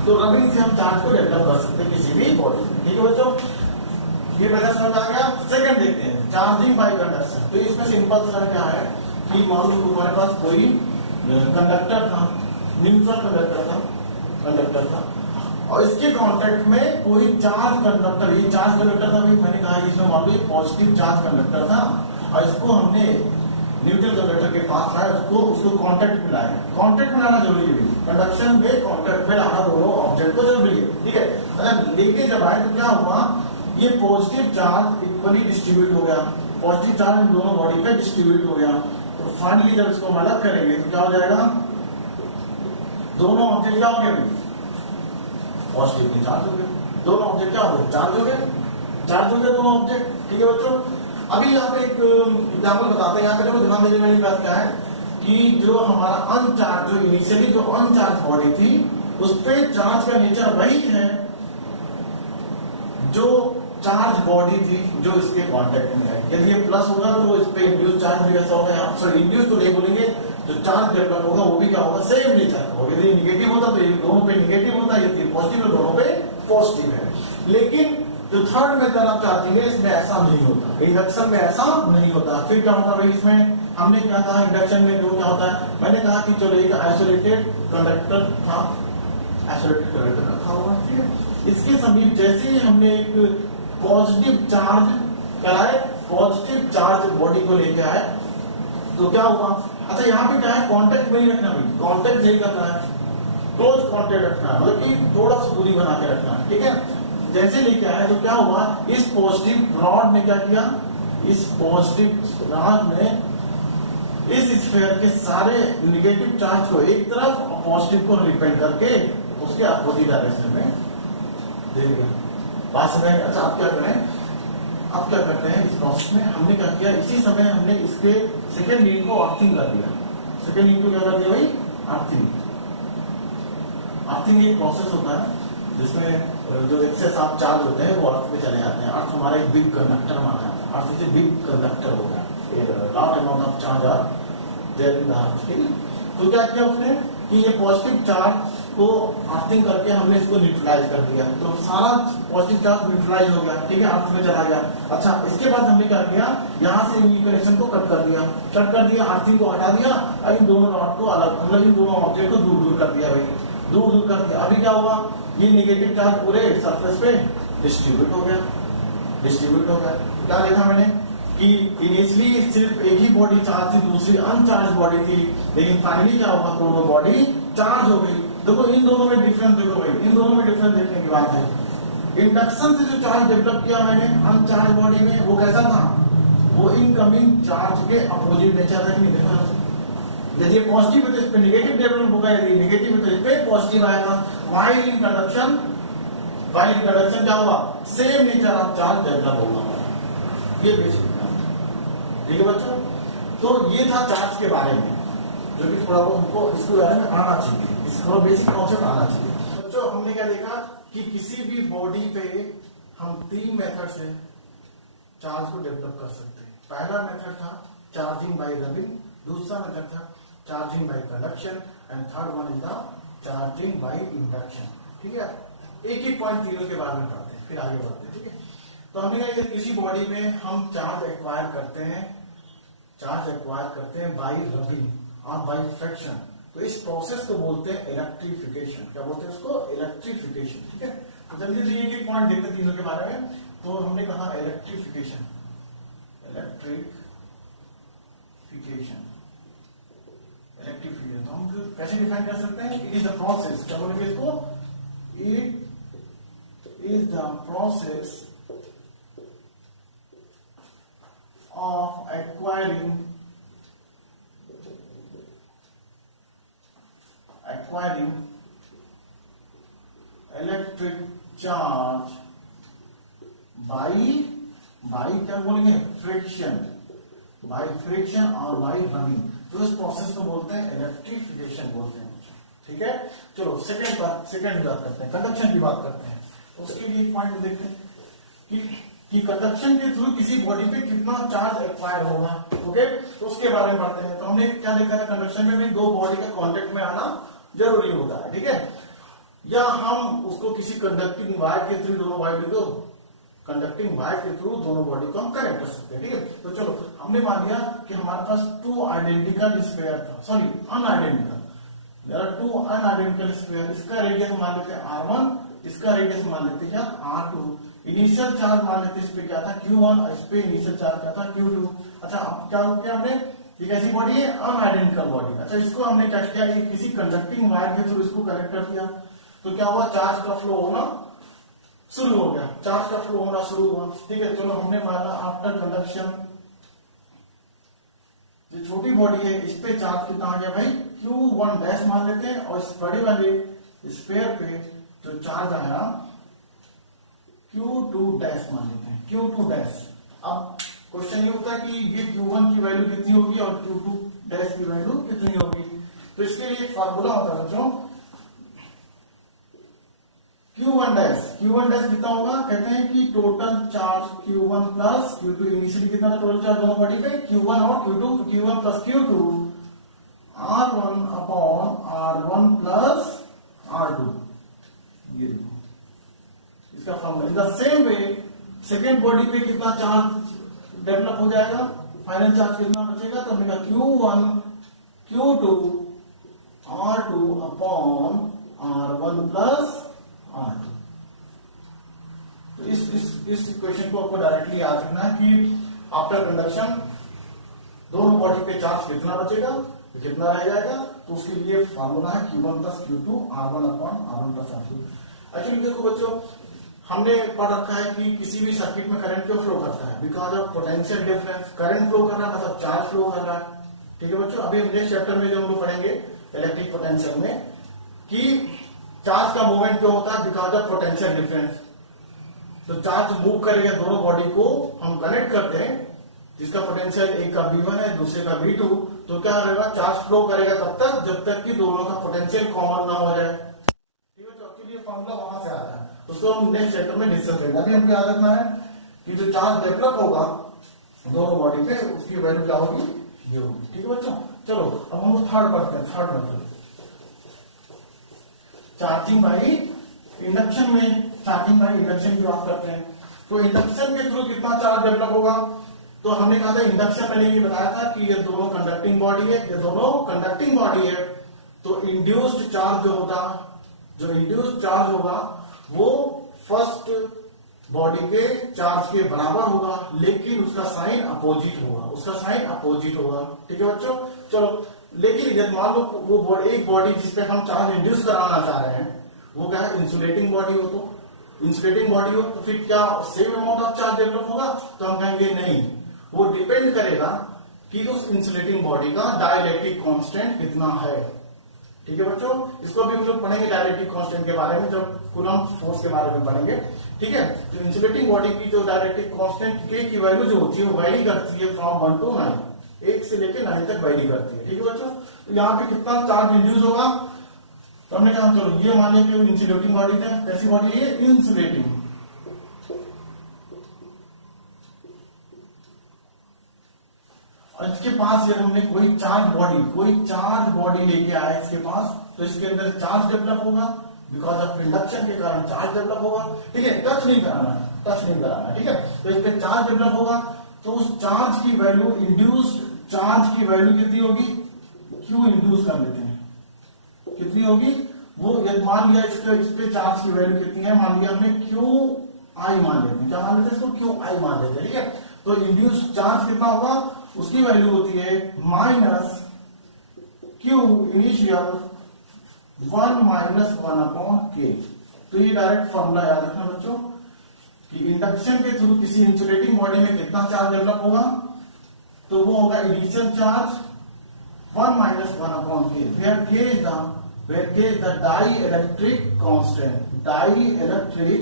तो रबिंग से हम चार्ज को डेवलप कर सकते हैं किसी भी बॉडी में, ठीक है बच्चों। ये मेरा समझ आ गया। सेकंड देखते हैं, चार्जिंग बाई कंडक्शन। तो इसमें सिंपल सा क्या है कि मान लो तुम्हारे पास कोई कंडक्टर था, न्यूट्रल कंडक्टर था और इसके कांटेक्ट में कोई चार्ज कंडक्टर, ये चार्ज कंडक्टर था, मैंने कहा इसमें मान लो पॉजिटिव चार्ज कंडक्टर था और इसको हमने न्यूट्रल कंडक्टर के पास लाया, उसको कांटेक्ट में लाया। कांटेक्ट में लाना जरूरी है, कंडक्शन में कांटेक्ट में लाना दोनों ऑब्जेक्ट को जरूरी है, ठीक है। अगर लेके जब आए तो क्या हुआ, ये पॉजिटिव चार्ज इक्वली डिस्ट्रीब्यूट हो गया, पॉजिटिव चार्ज इन दोनों बॉडी पे डिस्ट्रीब्यूट हो गया। तो फाइनली जब इसको हम अलग करेंगे तो क्या हो जाएगा, दोनों ऑब्जेक्ट क्या हो गए, पॉजिटिव चार्ज हो गए, दोनों ऑब्जेक्ट क्या हो गए, चार्ज हो गए, चार्ज हो गए दोनों ऑब्जेक्ट, ठीक है बच्चों। अभी यहाँ पे एक एग्जाम्पल बताते हैं, यहाँ पे जो ध्यान देने वाली बात क्या है कि जो हमारा अनचार्ज, जो इनिशियली जो अनचार्ज बॉडी थी उस पे चार्ज का नेचर वही है जो चार्ज बॉडी थी जो इसके कांटेक्ट में है। यदि ये प्लस होगा तो इस पे इंड्यूस चार्ज भी ऐसा होगा, सॉरी इंड्यूस तो नहीं बोलेंगे, जो चार्ज डेवलप होगा वो भी क्या होगा, सेम नेचर का होगा। यदि निगेटिव होता तो ये दोनों पे निगेटिव होता, यदि पॉजिटिव तो दोनों पे पॉजिटिव है। लेकिन जो थर्ड मेथड आप चाहते हैं इसमें ऐसा नहीं होता, इंडक्शन में ऐसा नहीं होता। फिर क्या होता है इसमें, हमने क्या कहा इंडक्शन में जो क्या होता है, मैंने कहा कि चलो एक आइसोलेटेड कंडक्टर था, आइसोलेटेड कंडक्टर रखा हुआ, ठीक है। इसके समीप जैसे ही हमने एक पॉजिटिव चार्ज कराए, पॉजिटिव चार्ज बॉडी को लेके आए तो क्या हुआ, अच्छा यहाँ पे क्या है, कांटेक्ट में ही रखना है, कांटेक्ट नहीं करना है, क्लोज कांटेक्ट रखना है, मतलब कि थोड़ा सा दूरी बना के रखना है, ठीक है। जैसे लेके आए तो क्या हुआ, इस पॉजिटिव रॉड ने क्या किया, इस पॉजिटिव रॉड ने इस स्फीयर के सारे नेगेटिव चार्ज को एक तरफ और पॉजिटिव को रिपेल करके उसके अपोजिट डायरेक्शन में दे दिया। बात समझ। अच्छा आप क्या करें, अब क्या करते हैं इस प्रोसेस में, हमने क्या किया, इसी समय हमने इसके सेकेंड लीड को अर्थिंग कर दिया। सेकेंड लीड को क्या कर दिया भाई, अर्थिंग। अर्थिंग एक प्रोसेस होता है जिसमें जो एक्सेस आप चार्ज होते हैं वो अर्थ पे चले जाते हैं। अर्थ हमारा एक बिग कंडक्टर माना जाता है, अर्थ से बिग कंडक्टर हो गया, large amount of charge are there in the earth. ठीक है, तो क्या किया उसने कि ये पॉजिटिव चार्ज को अर्थिंग करके हमने इसको न्यूट्रलाइज कर दिया, तो सारा पॉजिटिव चार्ज न्यूट्रलाइज हो गया। ठीक है, अर्थ में चला गया। अच्छा, इसके बाद हमने क्या किया, यहाँ से इन कनेक्शन को कट कर दिया, अर्थिंग को हटा दिया और इन दोनों रॉड को अलग, मतलब इन दोनों ऑब्जेक्ट को दूर दूर कर दिया भाई, दूर दूर कर दिया। अभी क्या हुआ, ये नेगेटिव चार्ज पूरे सरफेस पे डिस्ट्रीब्यूट हो गया। क्या देखा मैंने कि इनिशियली सिर्फ एक ही बॉडी चार्ज थी, दूसरी अनचार्ज बॉडी थी, लेकिन फाइनली क्या होगा, दोनों बॉडी चार्ज हो गई। देखो इन दोनों में डिफरेंस, देखो भाई इन दोनों में डिफरेंस देखने की बात है। इंडक्शन से जो चार्ज डेवलप किया मैंने अनचार्ज बॉडी में, वो कैसा था, वो इनकमिंग चार्ज के अपोजिट नेचर है। नहीं देखा, यदि पॉजिटिव है तो इस पे नेगेटिव डेवलप होगा, यदि नेगेटिव है तो इस पे पॉजिटिव आएगा। व्हाइल इन कंडक्शन क्या होगा, same nature of charge develop होगा। ये बेसिक, ठीक है बच्चों। तो ये था चार्ज के बारे में, जो कि थोड़ा बहुत हमको इसके बारे में आना चाहिए, इसका बेसिक कॉन्सेप्ट आना चाहिए। बच्चों हमने क्या देखा कि किसी भी बॉडी पे हम 3 मेथड से चार्ज को डेवलप कर सकते हैं। पहला मेथड था चार्जिंग बाय रबिंग, दूसरा मेथड था charging by conduction and third one is the charging by induction. ठीक है, एक एक पॉइंट तीनों के बारे में पढ़ते हैं, फिर आगे बढ़ते हैं। ठीक है, तो हमने कहा किसी बॉडी में हम चार्ज एक्वायर करते हैं बाय रबिंग और बाय फ्रिक्शन, तो इस प्रोसेस को बोलते हैं इलेक्ट्रिफिकेशन। क्या बोलते हैं उसको, इलेक्ट्रिफिकेशन। ठीक है, तो जल्दी से एक पॉइंट देखते हैं तीनों के बारे में। तो हमने कहा इलेक्ट्रिफिकेशन, तो हम कैसे डिफाइन कर सकते हैं, इट इज द प्रोसेस, क्या बोलेंगे इसको, it is the process of acquiring electric charge by क्या बोलेंगे, फ्रिक्शन और बाय रबिंग। तो इस प्रोसेस को बोलते हैं इलेक्ट्रिफिकेशन बोलते हैं। ठीक है, चलो सेकंड की बात करते हैं, कंडक्शन की बात करते हैं। तो उसके लिए पॉइंट देखते हैं कि कंडक्शन के थ्रू किसी बॉडी पे कितना चार्ज एक्वायर होगा। ओके, तो उसके बारे में पढ़ते हैं। तो हमने क्या देखा है, कंडक्शन में भी 2 बॉडी का कांटेक्ट में आना जरूरी होता है। ठीक है, या हम उसको किसी कंडक्टिंग वायर के थ्रू दोनों बॉडी को हम कनेक्ट कर सकते हैं। ठीक है, तो चलो हमने मान लिया कि हमारे पास 2 आइडेंटिकल स्फीयर था, सॉरी अनआइडेंटिकल, देयर आर 2 अनआइडेंटिकल स्फीयर। इसका रेडियस मान लेते हैं r1, इसका रेडियस मान लेते हैं r2। इनिशियल चार्ज मान लेते इस पे क्या था Q1 और इस पे इनिशियल चार्ज क्या था Q2। अच्छा, अब क्या किया हमने, ये कैसी बॉडी है, अनआइडेंटिकल बॉडी। अच्छा, इसको हमने क्या किया, किसी कंडक्टिंग वायर के थ्रू इसको कनेक्ट कर दिया, तो क्या हुआ, चार्ज का फ्लो होना शुरू हो गया। ठीक है, चलो हमने माना आफ्टर कंडक्शन जो छोटी बॉडी है इस पे चार्ज कितना आ गया भाई, Q1 डैश मान लेते हैं, और इस बड़े वाले स्फीयर पे जो चार्ज आया Q2 डैश मान लेते हैं, Q2 डैश। अब क्वेश्चन ये होता है कि ये Q1 की वैल्यू कितनी होगी और Q2 डैश की वैल्यू कितनी होगी। तो इसके लिए फार्मूला होता है बच्चों, Q1 डैश कितना होगा, कहते हैं कि total charge Q1 plus Q2, initially कितना था टोटल चार्ज दोनों बॉडी पे, Q1 और Q2, Q1 plus Q2 R1 upon R1 plus R2। ये देखो इसका formula. In the same way second body पे कितना चार्ज डेवलप हो जाएगा, फाइनल चार्ज कितना बचेगा, तो हमने कहा Q1 Q2 R2 upon R1 plus R2। तो इस इक्वेशन को आपको डायरेक्टली याद रखना है कि आफ्टर कंडक्शन दोनों बॉडी पे चार्ज कितना बचेगा, तो कितना रह जाएगा, तो उसके लिए फॉर्मूला है Q1 plus Q2 R1 upon R1 plus R2। Actually देखो बच्चों, हमने पढ़ रखा है कि किसी भी सर्किट में करंट क्यों फ्लो करता है, because of potential difference. Current flow कर रहा है मतलब चार्ज फ्लो कर रहा है। ठीक है बच्चों, अभी हम नेक्स्ट चैप्टर में जो हम लोग पढ़ेंगे इलेक्ट्रिक पोटेंशियल में कि चार्ज का मूवमेंट क्यों होता है, बिकॉज ऑफ पोटेंशियल डिफरेंस। तो चार्ज मूव करेगा, दोनों बॉडी को हम कनेक्ट करते हैं, जिसका पोटेंशियल एक का V1 है दूसरे का V2, तो क्या रहेगा, चार्ज फ्लो करेगा तब तक जब तक कि दोनों का पोटेंशियल कॉमन ना हो जाए। ठीक है, तो आपके लिए फॉर्मूला वहां से आता है, उसको हम नेक्स्ट चैप्टर में डिस्कस करेंगे। अभी हमको याद रखना है कि जो चार्ज डेवलप होगा दोनों बॉडी पे, उसकी वैल्यू क्या होगी, ये होगी। ठीक है बच्चों, चलो अब हम थर्ड पढ़ते हैं। थर्ड मतलब चार्जिंग बाई इंडक्शन में, चार्जिंग बाई इंडक्शन की बात करते हैं। तो इंडक्शन के थ्रू कितना चार्ज डेवलप होगा, तो हमने कहा था इंडक्शन मैंने ये बताया था कि ये दोनों कंडक्टिंग बॉडी है, ये दोनों कंडक्टिंग बॉडी है, तो इंड्यूस्ड चार्ज जो होगा, जो इंड्यूस्ड चार्ज होगा वो फर्स्ट बॉडी के चार्ज के बराबर होगा, लेकिन उसका साइन अपोजिट होगा, उसका साइन अपोजिट होगा। ठीक है बच्चों, चलो लेकिन यदि मान लो वो एक बॉडी जिसपे हम चार्ज इंड्यूस कराना चाह रहे हैं वो क्या है, इंसुलेटिंग बॉडी हो, तो इंसुलेटिंग बॉडी हो तो फिर क्या same amount of charge develop होगा, तो हम कहेंगे नहीं, वो डिपेंड करेगा कि उस इंसुलेटिंग बॉडी का डाइलेक्ट्रिक कांस्टेंट कितना है। ठीक है बच्चों, इसको भी हम लोग पढ़ेंगे डाइलेक्ट्रिक कांस्टेंट के बारे में जब कूलम्ब फोर्स के बारे में पढ़ेंगे। ठीक है, तो इंसुलेटिंग बॉडी की जो डाइलेक्ट्रिक कांस्टेंट के की वैल्यू जो होती है वो वैरी करती है फ्रॉम 1 to 9, 1 से लेकर 9 तक वैरी करती है। ठीक है बच्चों, तो यहाँ पे कितना चार्ज इंड्यूस होगा, तो हमने कहा चलो ये मान लिया कि इंसुलेटिंग बॉडी है। कैसी बॉडी है, इंसुलेटिंग। इसके पास यदि हमने कोई चार्ज बॉडी लेके आया इसके पास, तो इसके अंदर चार्ज डेवलप होगा, बिकॉज ऑफ इंडक्शन के कारण चार्ज डेवलप होगा। ठीक है, टच नहीं कराना। ठीक है, तो इस पे चार्ज डेवलप होगा, तो उस चार्ज की वैल्यू, इंड्यूस्ड चार्ज की वैल्यू कितनी होगी, क्यू इंड्यूस कर लेते हैं, कितनी होगी वो, यदि मान लिया इस पे चार्ज की वैल्यू कितनी है, मान लिया हमने क्यू आई मान लेते हैं, क्या मान लेते हैं इसको, क्यू आई मान लेते हैं। ठीक है, तो इंड्यूस चार्ज कितना होगा, उसकी वैल्यू होती है minus Q initial 1 minus 1 upon के। तो ये डायरेक्ट फॉर्मूला याद रखना बच्चों कि इंडक्शन के थ्रू किसी इंसुलेटिंग बॉडी में कितना चार्ज डेवलप होगा, तो वो होगा इनिशियल चार्ज 1 माइनस 1 अपॉन के, वेयर के is the dielectric constant. Dielectric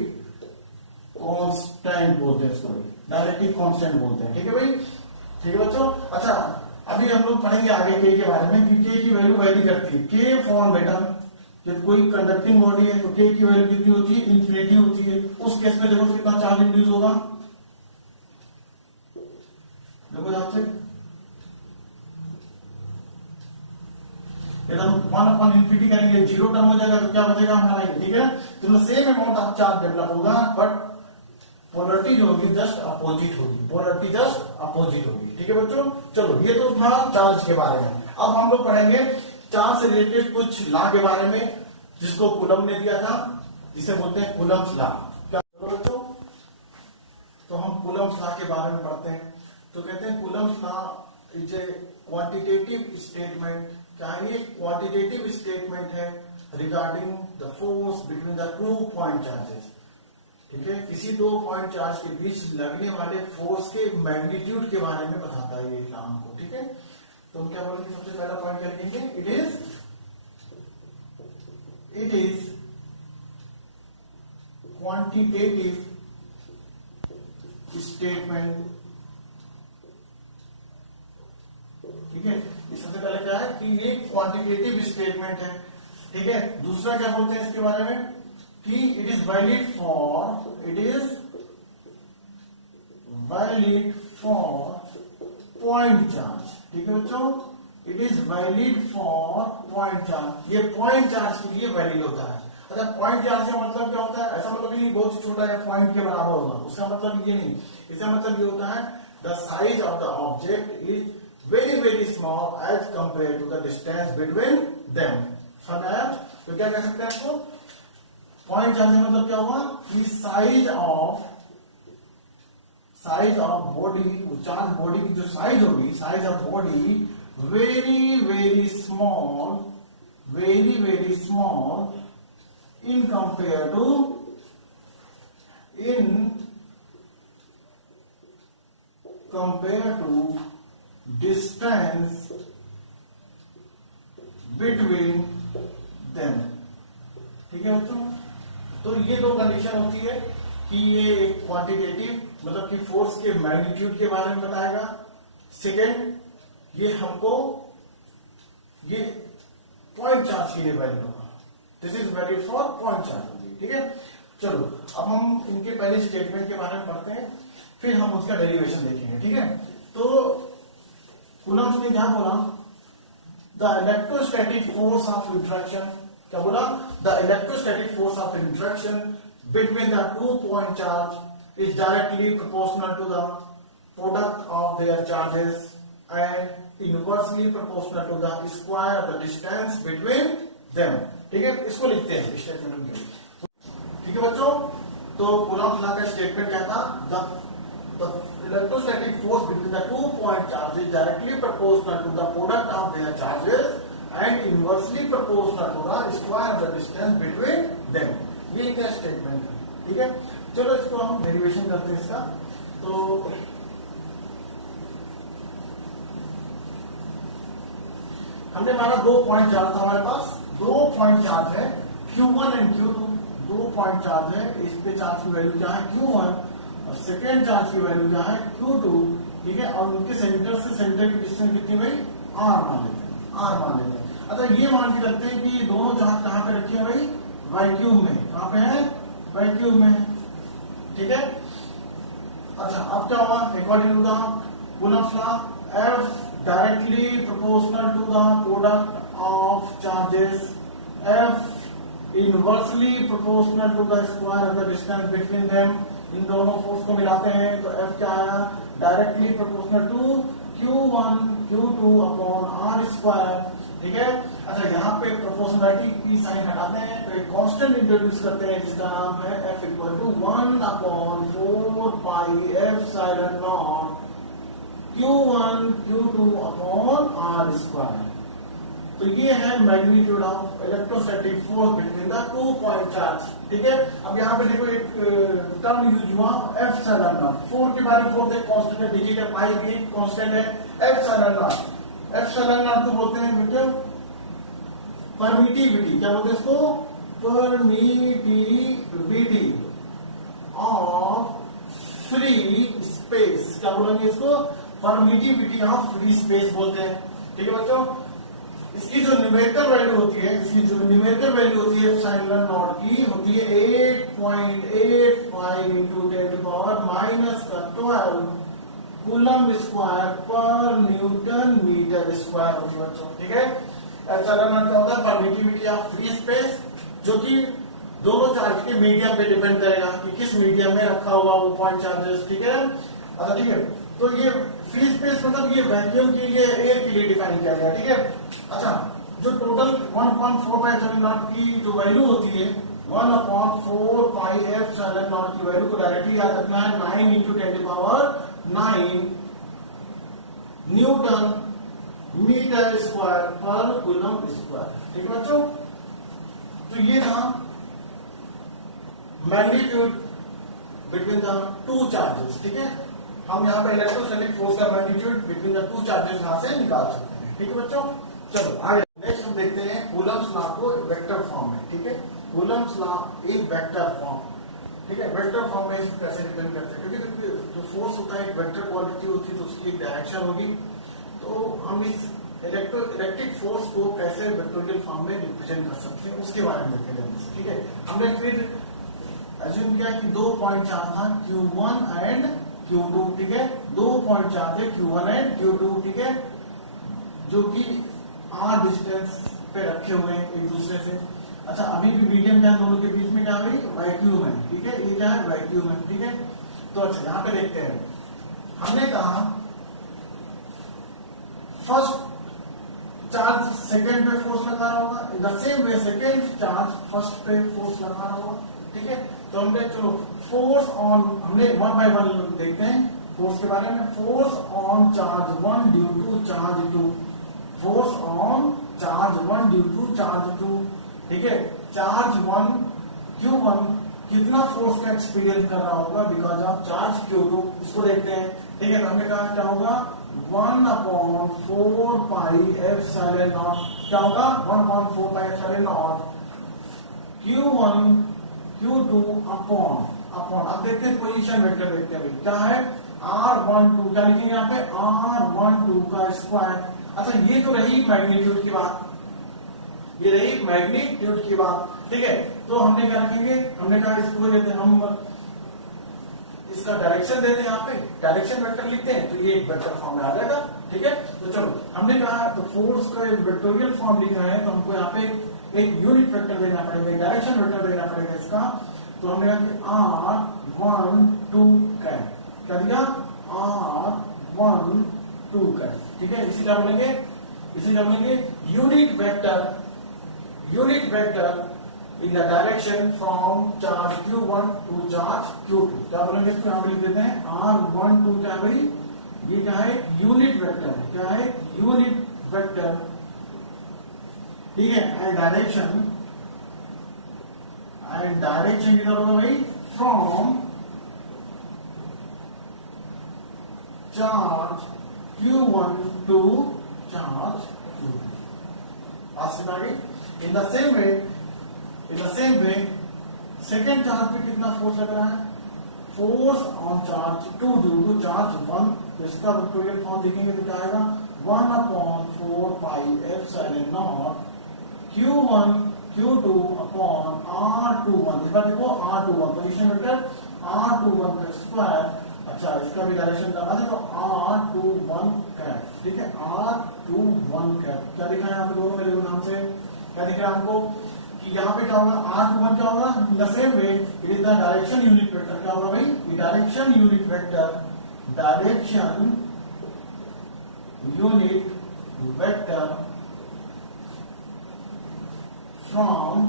constant बोलते हैं इसको, डाइइलेक्ट्रिक कांस्टेंट बोलते हैं। ठीक है भाई, ठीक है बच्चों। अच्छा, अभी हम लोग पढ़ेंगे आगे के बारे में कि के की वैल्यू वैरी करती है। के फॉर बेटा, जब कोई कंडक्टिंग बॉडी है तो के की वैल्यू कितनी होती है, इन्फिनिटी होती है। उस केस में देखो कितना चार्ज इंड्यूस होगा, देखो ध्यान से, यदि हम 1 अपॉन इन्फिनिटी करेंगे 0 टर्म हो जाएगा, तो क्या बचेगा हमारा, ठीक है। तो same amount of charge develop होगा, बट पोलरिटी जो होगी जस्ट अपोजिट होगी, पोलरिटी जस्ट अपोजिट होगी। ठीक है बच्चों, चलो ये तो था चार्ज के बारे में। अब हम लोग पढ़ेंगे चार्ज से रिलेटेड कुछ लॉ के बारे में, जिसको कूलम्ब ने दिया था, जिसे बोलते हैं कूलम्ब्स लॉ। क्या बच्चों, तो हम कूलम्ब्स लॉ के बारे में पढ़ते हैं। तो कहते हैं Coulomb's law is a quantitative statement. क्या ये क्वांटिटेटिव स्टेटमेंट है regarding the force between the 2 point charges. ठीक है, किसी 2 पॉइंट चार्ज के बीच लगने वाले फोर्स के मैग्नीट्यूड के बारे में बताता है ये काम को। ठीक है, तो हम क्या बोलेंगे, सबसे पहला पॉइंट क्या लिखेंगे, इट इज क्वांटिटेटिव स्टेटमेंट। ठीक है, सबसे पहले क्या है कि ये क्वांटिटेटिव स्टेटमेंट है। ठीक है, दूसरा क्या बोलते हैं इसके बारे में कि it is valid for point charge. ठीक है बच्चों, it is valid for point charge. ये पॉइंट चार्ज के लिए वैलिड होता है। अच्छा, पॉइंट चार्ज का मतलब क्या होता है, ऐसा मतलब नहीं बहुत ही छोटा है पॉइंट के बराबर होगा, उसका मतलब ये नहीं। इसका मतलब ये होता है the size of the object is very small as compared to the distance between them। समझ आया, तो क्या कह सकते हैं इसको, पॉइंट चार्ज का मतलब क्या हुआ कि size of body, charge body की जो साइज होगी, size of body very small in compare to distance between them. ठीक है बच्चों, तो ये दो कंडीशन होती है कि ये एक क्वांटिटेटिव मतलब कि फोर्स के मैग्नीट्यूड के बारे में बताएगा। सेकेंड, ये हमको ये पॉइंट चार्ज के लिए वैलिड होगा। This is valid for point charge. ठीक है, चलो अब हम इनके पहले स्टेटमेंट के बारे में पढ़ते हैं, फिर हम उसका डेरिवेशन देखेंगे। ठीक है, तो कूलम्ब ने क्या बोला, the electrostatic force of interaction, क्या बोला, the electrostatic force of interaction between the 2 point charge is directly proportional to the product of their charges and inversely proportional to the square of the distance between them. ठीक है, इसको लिखते हैं statement में। ठीक है बच्चों, तो कूलम्ब लॉ का स्टेटमेंट क्या था, the electrostatic force between the 2 point charge is directly proportional to the product of their charges and inversely proportional to the square of the distance between them. ये क्या स्टेटमेंट है। ठीक है, चलो इसको हम डेरिवेशन करते हैं इसका। तो हमने माना 2 पॉइंट चार्ज था हमारे पास, 2 पॉइंट चार्ज है Q1 and Q2, 2 point charge है, इस पे चार्ज की वैल्यू क्या है Q1 और सेकेंड चार्ज की वैल्यू क्या है Q2। ठीक है, और उनके सेंटर से सेंटर की डिस्टेंस कितनी भाई, R मान लेते हैं, R मान लेते हैं। अच्छा ये मान के रखते हैं कि दोनों चार्ज कहाँ पे रखे हैं भाई, वैक्यूम में, कहाँ पे है, वैक्यूम में। ठीक है, अच्छा अब क्या होगा, according to the Coulomb law, F directly proportional to the product of charges, F inversely proportional to the square of the distance between them। इन दोनों फोर्स को मिलाते हैं तो F क्या आया, directly proportional to Q1 Q2 upon R square. ठीक है, अच्छा यहाँ पे प्रोपोर्शनलिटी की साइन हटाते हैं तो एक कांस्टेंट इंट्रोड्यूस करते हैं जिसका नाम है F equal to 1 upon 4 pi epsilon naught Q1 Q2 upon R square. तो ये है magnitude of electrostatic force between the 2 point charge. ठीक है, अब यहाँ पे देखो एक टर्म यूज हुआ एप्सिलॉन नॉट, 4 के बारे में 4 थे, कांस्टेंट है, डिजिट है, पाई भी कांस्टेंट है, एप्सिलॉन नॉट, एप्सिलॉन नॉट को बोलते हैं बेटे परमिटिविटी, क्या बोलते हैं इसको, परमिटिविटी ऑफ फ्री स्पेस, क्या बोलेंगे इसको, परमिटिविटी ऑफ फ्री स्पेस बोलते हैं। ठीक है बच्चों, इसकी जो न्यूमेरिकल वैल्यू होती है, इसकी जो न्यूमेरिकल वैल्यू होती है एप्सिलॉन नॉट की होती है 8.85 इंटू 10⁻⁻12 कूलम्ब स्क्वायर पर न्यूटन मीटर स्क्वायर होती है बच्चों। ठीक है, एप्सिलॉन नॉट क्या होता है, परमिटिविटी ऑफ फ्री स्पेस, जो कि दोनों चार्ज के मीडियम पे डिपेंड करेगा कि किस मीडियम में रखा हुआ वो पॉइंट चार्जेस। ठीक है, अच्छा ठीक है, तो ये फ्री स्पेस मतलब ये वैक्यूम के लिए, एयर के लिए डिफाइन किया गया। ठीक है, अच्छा जो टोटल 1/4 पाई एप्सिलॉन नॉट की जो वैल्यू होती है 1/4 पाई एप्सिलॉन नॉट की वैल्यू को डायरेक्टली याद रखना है 9 इंटू 10⁹ न्यूटन मीटर स्क्वायर पर कूलम्ब स्क्वायर। ठीक है बच्चों, तो ये था मैग्नीट्यूड बिटवीन द 2 चार्जेस। ठीक है, हम यहाँ पे इलेक्ट्रोस्टैटिक फोर्स का मैग्नीट्यूड बिटवीन द 2 चार्जेस यहाँ से निकाल सकते हैं। ठीक है बच्चों, चलो आगे नेक्स्ट हम देखते हैं कूलम्ब लॉ को वेक्टर फॉर्म में। ठीक है, coulomb law in vector form. ठीक है, वेक्टर फॉर्म में इसको कैसे रिप्रेजेंट करते हैं, क्योंकि जो फोर्स होता है एक वेक्टर क्वांटिटी होती है तो उसकी एक डायरेक्शन होगी, तो हम इस इलेक्ट्रिक फोर्स को कैसे वेक्टोरियल फॉर्म में रिप्रेजेंट कर सकते हैं उसके बारे में देखते हैं। ठीक है, हमने फिर अज्यूम किया कि 2 पॉइंट चार्ज था Q1 एंड Q2। ठीक है, 2 पॉइंट चार्ज है Q1 एंड Q2। ठीक है, जो कि R डिस्टेंस पे रखे हुए हैं एक दूसरे से। अच्छा अभी भी मीडियम क्या है दोनों के बीच में, क्या हुई, वैक्यूम है। ठीक है, ये क्या है, वैक्यूम है। ठीक है, तो अच्छा यहाँ पे देखते हैं, हमने कहा फर्स्ट चार्ज सेकेंड पे फोर्स लगा रहा होगा, in the same way second charge first पे फोर्स लगा रहा होगा। ठीक है, तो हमने चलो फोर्स ऑन, हमने 1 बाय 1 देखते हैं फोर्स के बारे में। Force on charge 1 due to charge 2, force on charge 1 due to charge 2। ठीक है, चार्ज 1 Q1 कितना फोर्स का एक्सपीरियंस कर रहा होगा बिकॉज ऑफ चार्ज Q2, इसको देखते हैं। ठीक है, तो हमने कहा क्या होगा 1/4 पाई एप्सिलॉन नॉट, क्या होगा 1/4 pi epsilon naught Q1 Q2 upon, अब देखते हैं पोजीशन वेक्टर देखते हैं क्या है, R12, क्या लिखेंगे यहाँ पे R12 का स्क्वायर। अच्छा ये तो रही मैग्नीट्यूड की बात, ये रही मैग्नीट्यूड की बात। ठीक है। तो हमने क्या रखेंगे, हमने कहा इसको देते हैं हम इसका डायरेक्शन देते हैं, यहाँ पे डायरेक्शन वेक्टर लिखते हैं तो ये एक वेक्टर फॉर्म में आ जाएगा। ठीक है, तो चलो हमने कहा तो फोर्स का एक वेक्टोरियल फॉर्म लिखा है तो हमको यहाँ पे एक यूनिट वेक्टर देना पड़ेगा, डायरेक्शन वेक्टर देना पड़ेगा इसका। तो हमने कहा कि R12 क्या दिया, R12 ठीक है। इसी क्या बोलेंगे, इसी क्या बोलेंगे, unit vector in the direction from charge q1 to charge q2 क्या बोलेंगे, इसको यहाँ पे लिख देते हैं R12 क्या भाई, ये क्या है, यूनिट वेक्टर है, क्या है, यूनिट वेक्टर। ठीक है, एंड डायरेक्शन किधर होगा भाई, from charge q1 to charge q2। आज से आगे in the same way second charge पे कितना फोर्स लग रहा है, force on charge 2 due to charge 1। तो इसका वेक्टोरियल फॉर्म देखेंगे तो क्या आएगा, 1/4 pi epsilon naught q1 q2 upon r21। इस बार देखो r21 पोजीशन वेक्टर r21 का स्क्वायर। अच्छा, इसका भी डायरेक्शन करना है तो r21 कैप। ठीक है, r21 कैप क्या दिखा है यहाँ पे दोनों मेरे नाम से, क्या दिख रहा है हमको कि यहाँ पे क्या होगा, r21 क्या होगा, in the same way it is the direction unit vector. क्या होगा भाई, ये direction unit vector, direction unit vector from,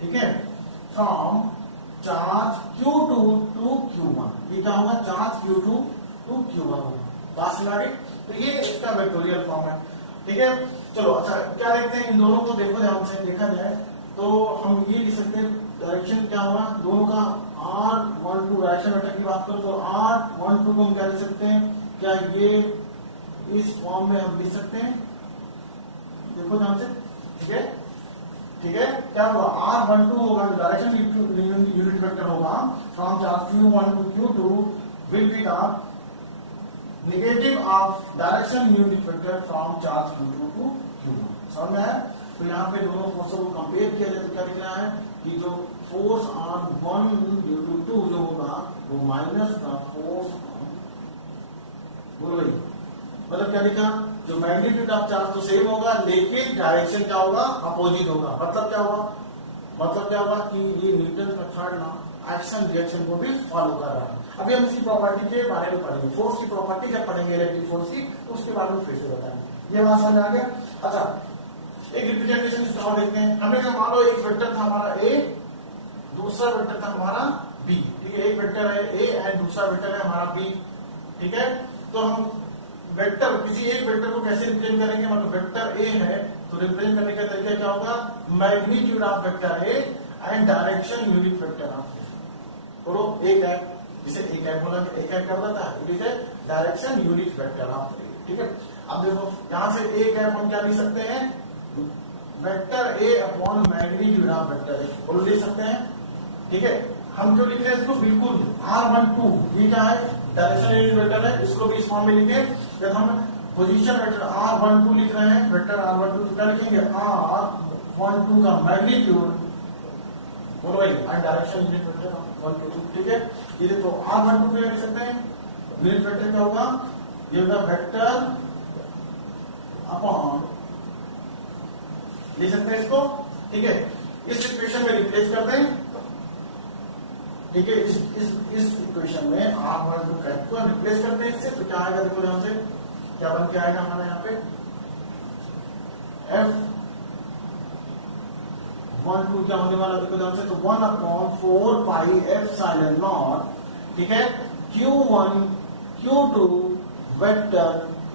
ठीक है, from charge q2 to q1। ये क्या होगा, चार्ज q2 टू q1 होगा। बात समझ आ गई, तो ये इसका वेक्टोरियल फॉर्म है। ठीक है, चलो अच्छा क्या देखते हैं, इन दोनों को देखो ध्यान से देखा जाए तो हम ये लिख सकते हैं डायरेक्शन क्या होगा दोनों का, R12 डायरेक्शन वेक्टर की बात करो तो R12 को हम क्या लिख सकते हैं, क्या ये इस फॉर्म में हम लिख सकते हैं, देखो ध्यान से। ठीक है, ठीक है, क्या होगा, R12 होगा डायरेक्शन यूनिट वेक्टर होगा from charge q1 to q2 will be the negative of direction unit vector from charge q2 to q1। समझ में आया। तो यहाँ पे दोनों फोर्सों को कंपेयर किया जाए तो क्या दिख रहा है कि जो फोर्स ऑन 1 ड्यू टू 2 जो होगा वो माइनस द फोर्स ऑन, बोलो भाई, मतलब क्या लिखा, जो मैग्नीट्यूड ऑफ चार्ज तो सेम होगा लेकिन डायरेक्शन क्या होगा, अपोजिट होगा। मतलब क्या होगा, मतलब क्या होगा कि ये न्यूटन का थर्ड लॉ एक्शन रिएक्शन को भी फॉलो कर रहा है। अभी हम इसी प्रॉपर्टी के बारे में पढ़ेंगे, फोर्स की प्रॉपर्टी जब पढ़ेंगे इलेक्ट्रिक फोर्स की तो उसके बारे में फिर से बताएंगे। ये बात समझ आ गया। अच्छा, एक रिप्रेजेंटेशन इसका और देखते हैं। हमने कहा मान लो एक वेक्टर था हमारा ए, दूसरा वेक्टर था हमारा बी। ठीक है, एक वेक्टर है ए एंड दूसरा वेक्टर है हमारा बी। ठीक है, तो हम वेक्टर किसी एक वेक्टर को कैसे रिप्रेजेंट करेंगे, मतलब वेक्टर ए है तो रिप्रेजेंट करने का तरीका क्या होगा, magnitude of vector A and direction unit vector of A. बोलो ए कैप, इसे ए कैप बोला, ए कैप क्या बताता है, it is direction unit vector of A. ठीक है, अब देखो यहां से ए कैप हम क्या लिख सकते हैं, vector A upon magnitude of vector ए, बोलो लिख सकते हैं। ठीक है, हम जो लिख रहे हैं इसको बिल्कुल R12 ये क्या है, डायरेक्शन यूनिट वेक्टर है, इसको भी इस फॉर्म में लिखे। जब हम पोजीशन वेक्टर R12 लिख रहे हैं, वेक्टर R12 तो क्या लिखेंगे, R12 का मैग्नीट्यूड, बोलो भाई, एंड डायरेक्शन यूनिट वेक्टर 1 2। ठीक है, ये देखो R12 को लिख सकते हैं, यूनिट वेक्टर क्या होगा, ये होगा वेक्टर अपॉन, लिख सकते हैं इसको। ठीक है, इस इक्वेशन में रिप्लेस करते हैं। ठीक है, इस इक्वेशन में R12 कैप को रिप्लेस करते हैं इससे, तो क्या आएगा, देखो ध्यान से क्या बन के आएगा हमारा यहाँ पे, F12 क्या होने वाला, देखो ध्यान से, तो 1/4 पाई एप्सिलॉन नॉट। ठीक है, Q1 Q2 vector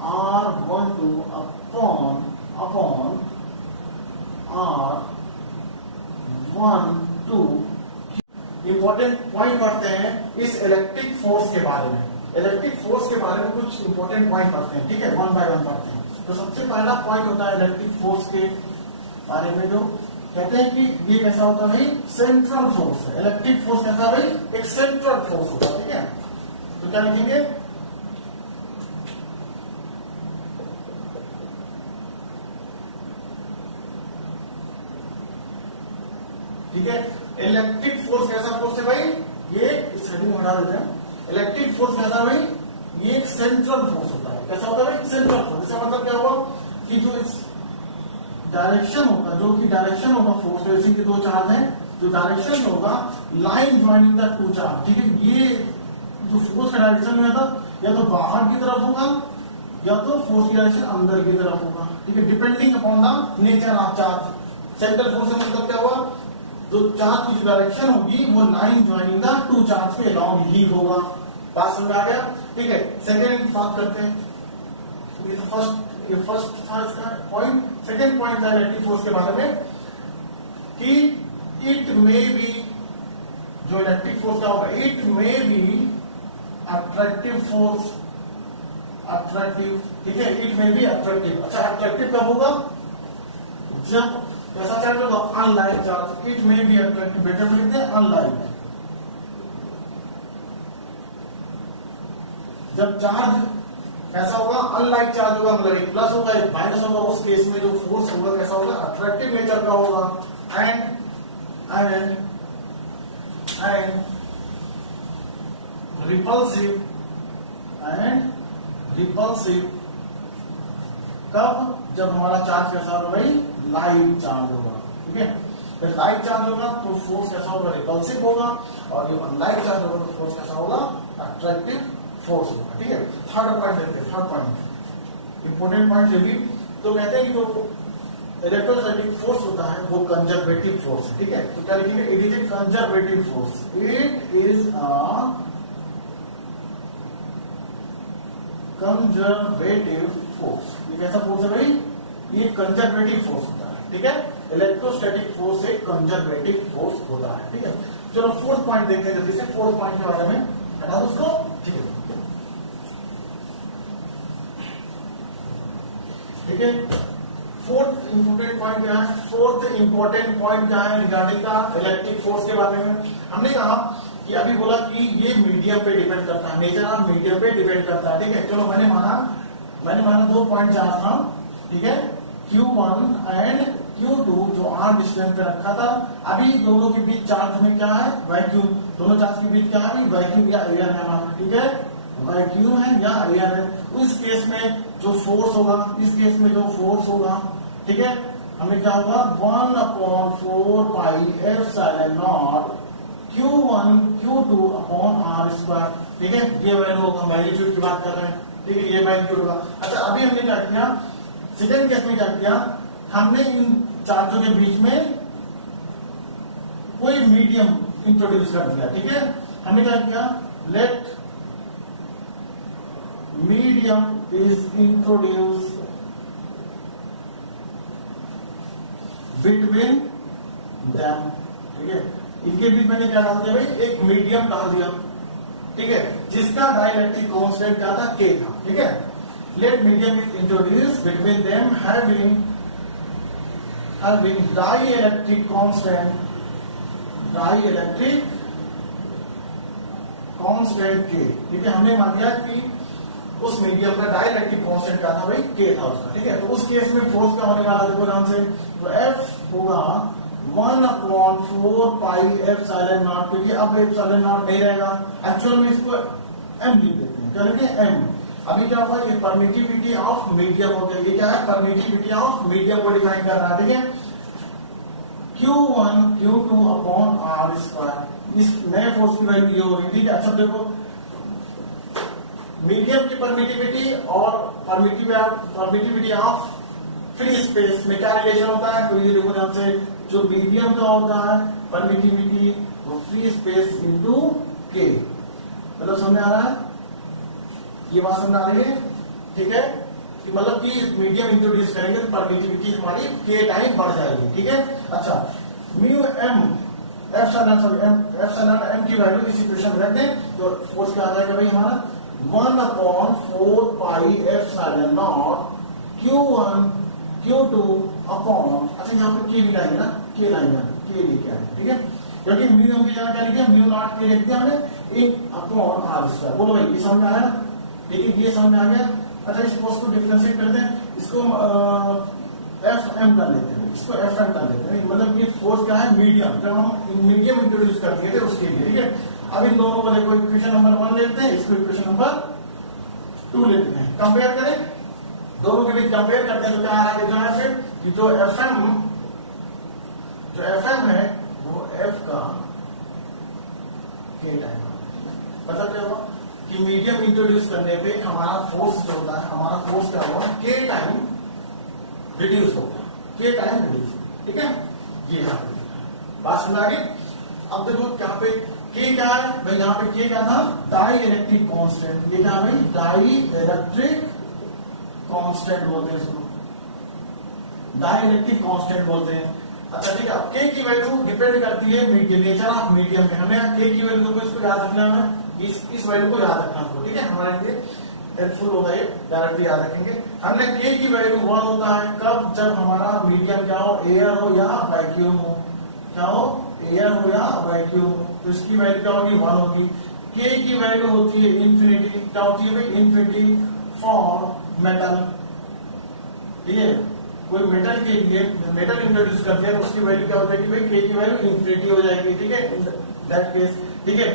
R12 upon R12। Important point पढ़ते हैं इस इलेक्ट्रिक फोर्स के बारे में, इलेक्ट्रिक फोर्स के बारे में कुछ इंपॉर्टेंट पॉइंट पढ़ते हैं। ठीक है, 1 बाय 1 पढ़ते हैं। तो सबसे पहला पॉइंट होता है इलेक्ट्रिक फोर्स के बारे में, जो कहते हैं कि ये कैसा होता है भाई, सेंट्रल फोर्स है। इलेक्ट्रिक फोर्स कैसा भाई, एक सेंट्रल फोर्स होता है। ठीक है, तो क्या लिखेंगे, ठीक है। इलेक्ट्रिक फोर्स कैसा फोर्स है भाई, ये इस हेडिंग हटा देते हैं। इलेक्ट्रिक फोर्स कैसा है भाई, ये एक सेंट्रल फोर्स होता है। कैसा होता है भाई, सेंट्रल फोर्स। इसका मतलब क्या हुआ कि जो इस डायरेक्शन होगा, जो कि डायरेक्शन होगा फोर्स, जैसे कि दो चार्ज हैं, जो डायरेक्शन होगा line joining the two charge, ठीक है। ये जो फोर्स का डायरेक्शन में था, या तो बाहर की तरफ होगा या तो फोर्स की डायरेक्शन अंदर की तरफ होगा, ठीक है, depending upon the nature of charge. Central force का मतलब क्या हुआ, जो चार्ज की डायरेक्शन होगी वो line joining the two charge के अलोंग ही होगा। बात समझ आ गया, ठीक है। सेकेंड बात करते हैं, ये तो फर्स्ट था इसका पॉइंट। सेकेंड पॉइंट था इलेक्ट्रिक फोर्स के बारे में कि इट मे बी, जो इलेक्ट्रिक फोर्स क्या होगा, it may be attractive force, attractive, ठीक है, इट मे बी अट्रैक्टिव। अच्छा, अट्रैक्टिव कब होगा, जब कैसा चार्ज होगा, unlike charge. It may be attractive, better लिखते हैं अनलाइक। जब चार्ज कैसा होगा, अनलाइक चार्ज होगा, मतलब एक प्लस होगा एक माइनस होगा, उस केस में जो फोर्स होगा कैसा होगा, अट्रैक्टिव नेचर का होगा। एंड रिपल्सिव, कब, जब हमारा चार्ज कैसा होगा भाई, लाइट चार्ज होगा, ठीक है। जब लाइट चार्ज होगा तो फोर्स कैसा होगा, रिपल्सिव होगा, और जब अनलाइट चार्ज होगा तो फोर्स कैसा होगा, अट्रैक्टिव फोर्स होगा, ठीक है। थर्ड पॉइंट देखते हैं, थर्ड पॉइंट इंपोर्टेंट पॉइंट ये भी, तो कहते हैं कि जो इलेक्ट्रोस्टैटिक फोर्स होता है वो कंजर्वेटिव फोर्स है, ठीक है। तो क्या लिखेंगे, it is a conservative force, it is a conservative force. ये कैसा फोर्स है भाई, ये कंजर्वेटिव फोर्स होता है, ठीक है। इलेक्ट्रोस्टैटिक फोर्स एक कंजर्वेटिव फोर्स होता है, ठीक है। चलो फोर्थ पॉइंट देखते हैं जल्दी से, फोर्थ पॉइंट के बारे में हटा दो उसको, ठीक है, ठीक है। फोर्थ इंपोर्टेंट पॉइंट क्या है, फोर्थ इंपोर्टेंट पॉइंट क्या है रिगार्डिंग का इलेक्ट्रिक फोर्स के बारे में। हमने कहा कि अभी बोला कि ये मीडियम पे डिपेंड करता है, नेचर ऑफ मीडियम पे डिपेंड करता है, ठीक है। चलो मैंने माना दो पॉइंट चार्ज था, ठीक है, Q1 एंड Q2 जो r डिस्टेंस पे रखा था। अभी दोनों के बीच चार्ज में क्या है, वैक्यूम। दोनों चार्ज के बीच क्या है, वैक्यूम या एयर है हमारा, ठीक है, वैक्यूम है या एयर है। उस केस में जो फोर्स होगा, इस केस में जो फोर्स होगा, ठीक है, हमें क्या होगा, 1/4 pi epsilon naught Q1 Q2 upon r square, ठीक है। ये वैल्यू होगा, मैग्नीट्यूड की बात कर रहे हैं, ठीक है, ये मैग्नीट्यूड होगा। अच्छा, अभी हमने क्या किया, सेकेंड केस में क्या किया, हमने इन चार्जों के बीच में कोई मीडियम इंट्रोड्यूस कर दिया, ठीक है। हमने क्या किया, let medium is introduce between them, ठीक है। इनके बीच मैंने क्या डाल दिया भाई, एक मीडियम डाल दिया, ठीक है, जिसका डाइलेक्ट्रिक कांस्टेंट क्या था, K था, ठीक है। Let medium is introduce between them having dielectric constant K, ठीक है। हमने मान लिया कि उस मीडियम का डाइलेक्ट्रिक कांस्टेंट क्या था भाई, K था उसका, ठीक है। तो उस केस में फोर्स क्या होने वाला, देखो ध्यान से, तो F होगा 1/4 पाई एप्सिलॉन नॉट, क्योंकि अब एप्सिलॉन नॉट नहीं रहेगा, एक्चुअल में इसको m लिख देते हैं, क्या लिखते हैं, m। अभी क्या होगा, ये परमिटिविटी ऑफ मीडियम हो गया, ये क्या है, परमिटिविटी ऑफ मीडियम को डिफाइन कर रहा है, ठीक है। Q1 Q2 upon r square, इस नए फोर्स की वैल्यू ये होगी, ठीक है। अच्छा देखो, मीडियम की परमिटिविटी और परमिटिविटी ऑफ फ्री स्पेस में क्या रिलेशन होता है, तो ये देखो ध्यान से, जो मीडियम का होता है परमिटिविटी वो फ्री स्पेस इंटू K, मतलब समझ आ रहा है, ये बात समझ आ रही है, ठीक है, कि मतलब कि मीडियम इंट्रोड्यूस करेंगे तो परमिटिविटी हमारी K टाइम बढ़ जाएगी, ठीक है। अच्छा, म्यू m एप्सिलॉन m की वैल्यू इस इक्वेशन में रख दें, तो फोर्स क्या आ जाएगा भाई हमारा, 1/4 pi epsilon naught Q1 Q2 upon, अच्छा यहाँ पे K भी लाएंगे ना, K लाएंगे, K लेके आए, ठीक है, क्योंकि म्यू m की जगह क्या लिखा, म्यू नॉट K लिख दिया हमने, 1 अपॉन r स्क्वायर। बोलो भाई, ये समझ में आया ना, ठीक है, ये समझ में आ गया। अच्छा, इस फोर्स को डिफरेंशिएट करते हैं, इसको एफ एम कर लेते हैं, इसको एफ एम कर लेते हैं, मतलब ये फोर्स क्या है, मीडियम, जब हम मीडियम इंट्रोड्यूस कर दिए थे उसके लिए, ठीक है। अब इन दोनों को देखो, इक्वेशन नंबर 1 लेते हैं, इसको इक्वेशन नंबर 2 लेते हैं, कंपेयर करें, दोनों के बीच कंपेयर करते हैं तो क्या आ रहा है फिर कि जो एफ एम है वो एफ का के टाइम, मतलब क्या हुआ कि मीडियम इंट्रोड्यूस करने पे हमारा फोर्स जो होता है, हमारा फोर्स क्या हुआ, के टाइम रिड्यूस होगा, के टाइम रिड्यूस, ठीक है। ये यहाँ पे बात समझ आ गई। अब देखो क्या पे के क्या है भाई, यहाँ पे के क्या था, डाई इलेक्ट्रिक कांस्टेंट, ये क्या है भाई, डाई इलेक्ट्रिक कांस्टेंट बोलते हैं इसको, डाई इलेक्ट्रिक कांस्टेंट बोलते हैं। अच्छा ठीक है, अब के की वैल्यू डिपेंड करती है मीडियम, नेचर ऑफ मीडियम पे, हमें के की वैल्यू को इसको याद रखना है, इस वैल्यू को याद रखना हमको, ठीक है, हमारे लिए हेल्पफुल होगा ये, डायरेक्टली याद रखेंगे। हमने के की वैल्यू 1 होता है कब, जब हमारा मीडियम क्या हो, एयर हो या वैक्यूम हो, क्या हो, एयर हो या वैक्यूम हो, तो इसकी वैल्यू क्या होगी, 1 होगी। के की वैल्यू होती है इन्फिनिटी, क्या होती है भाई, इन्फिनिटी फॉर मेटल, ठीक है, कोई मेटल के लिए मेटल इंट्रोड्यूस करते हैं तो उसकी वैल्यू क्या हो जाएगी भाई, के की वैल्यू इन्फिनिटी हो जाएगी, ठीक है, इन दैट केस, ठीक है।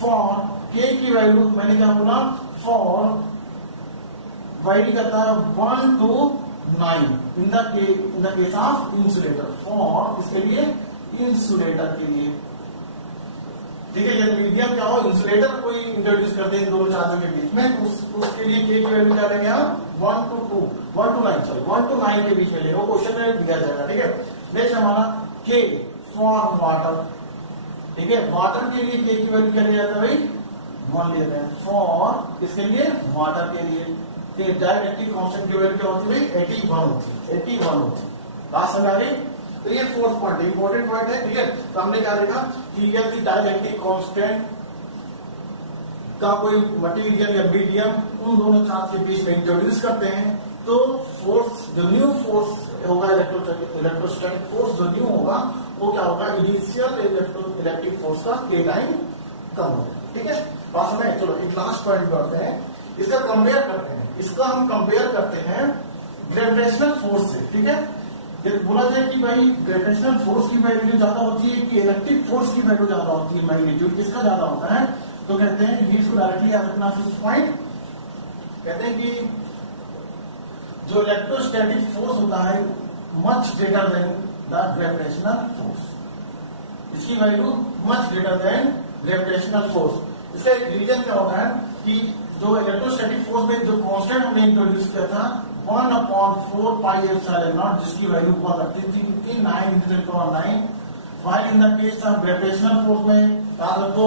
फॉर के की वैल्यू मैंने क्या बोला, फॉर वाइड करता है 1 to 9 in the case of insulator, for इसके लिए इंसुलेटर के लिए, ठीक है। जब मीडियम क्या हो, इंसुलेटर कोई इंट्रोड्यूस करते हैं दोनों चार्जों के बीच में, उसके लिए के की वैल्यू क्या लेंगे हम, 1 to 9 के बीच में लेंगे, वो क्वेश्चन में दिया जाएगा, ठीक है। नेक्स्ट हमारा के फॉर वाटर, ठीक है, वाटर के लिए के की वैल्यू क्या लिया जाता है भाई, 1 लेते हैं, फॉर इसके लिए वाटर के लिए, डायरेक्टिव कांस्टेंट की वैल्यू क्या होती है, 81 होती है, 81 होती है, बात समझ आ रही। तो ये फोर्थ पॉइंट इंपॉर्टेंट पॉइंट है, ठीक है। तो हमने क्या देखा कि यदि डायरेक्टिव कांस्टेंट का कोई मटेरियल या मीडियम उन दोनों चार्ज के बीच में इंट्रोड्यूस करते हैं तो फोर्स, जो न्यू फोर्स होगा, इलेक्ट्रोस्टैटिक फोर्स जो न्यू होगा वो क्या होगा, इनिशियल इलेक्ट्रिक फोर्स का के टाइम कम होगा, ठीक है, बात समझ। चलो एक लास्ट पॉइंट करते हैं, इसका कंपेयर करते हैं, इसका हम कंपेयर करते हैं ग्रेविटेशनल फोर्स से, ठीक है। बोला जाए कि भाई ग्रेविटेशनल फोर्स की वैल्यू ज्यादा होती है कि इलेक्ट्रिक फोर्स की वैल्यू ज्यादा होती है, मैग्नीट्यूड किसका ज्यादा होता है, तो कहते हैं ये इसको डायरेक्टली याद रखना, पॉइंट कहते हैं कि जो इलेक्ट्रोस्टैटिक फोर्स होता है much greater than the gravitational force, इसकी value much greater than gravitational force. इसका एक रीजन क्या होता है कि जो इलेक्ट्रोस्टैटिक फोर्स में जो कांस्टेंट हमने इंट्रोड्यूस किया था 1/4 पाई एप्सिलॉन नॉट, जिसकी वैल्यू बहुत लगती थी कितनी, 9 × 10⁹, while in the case of gravitational force में याद रखो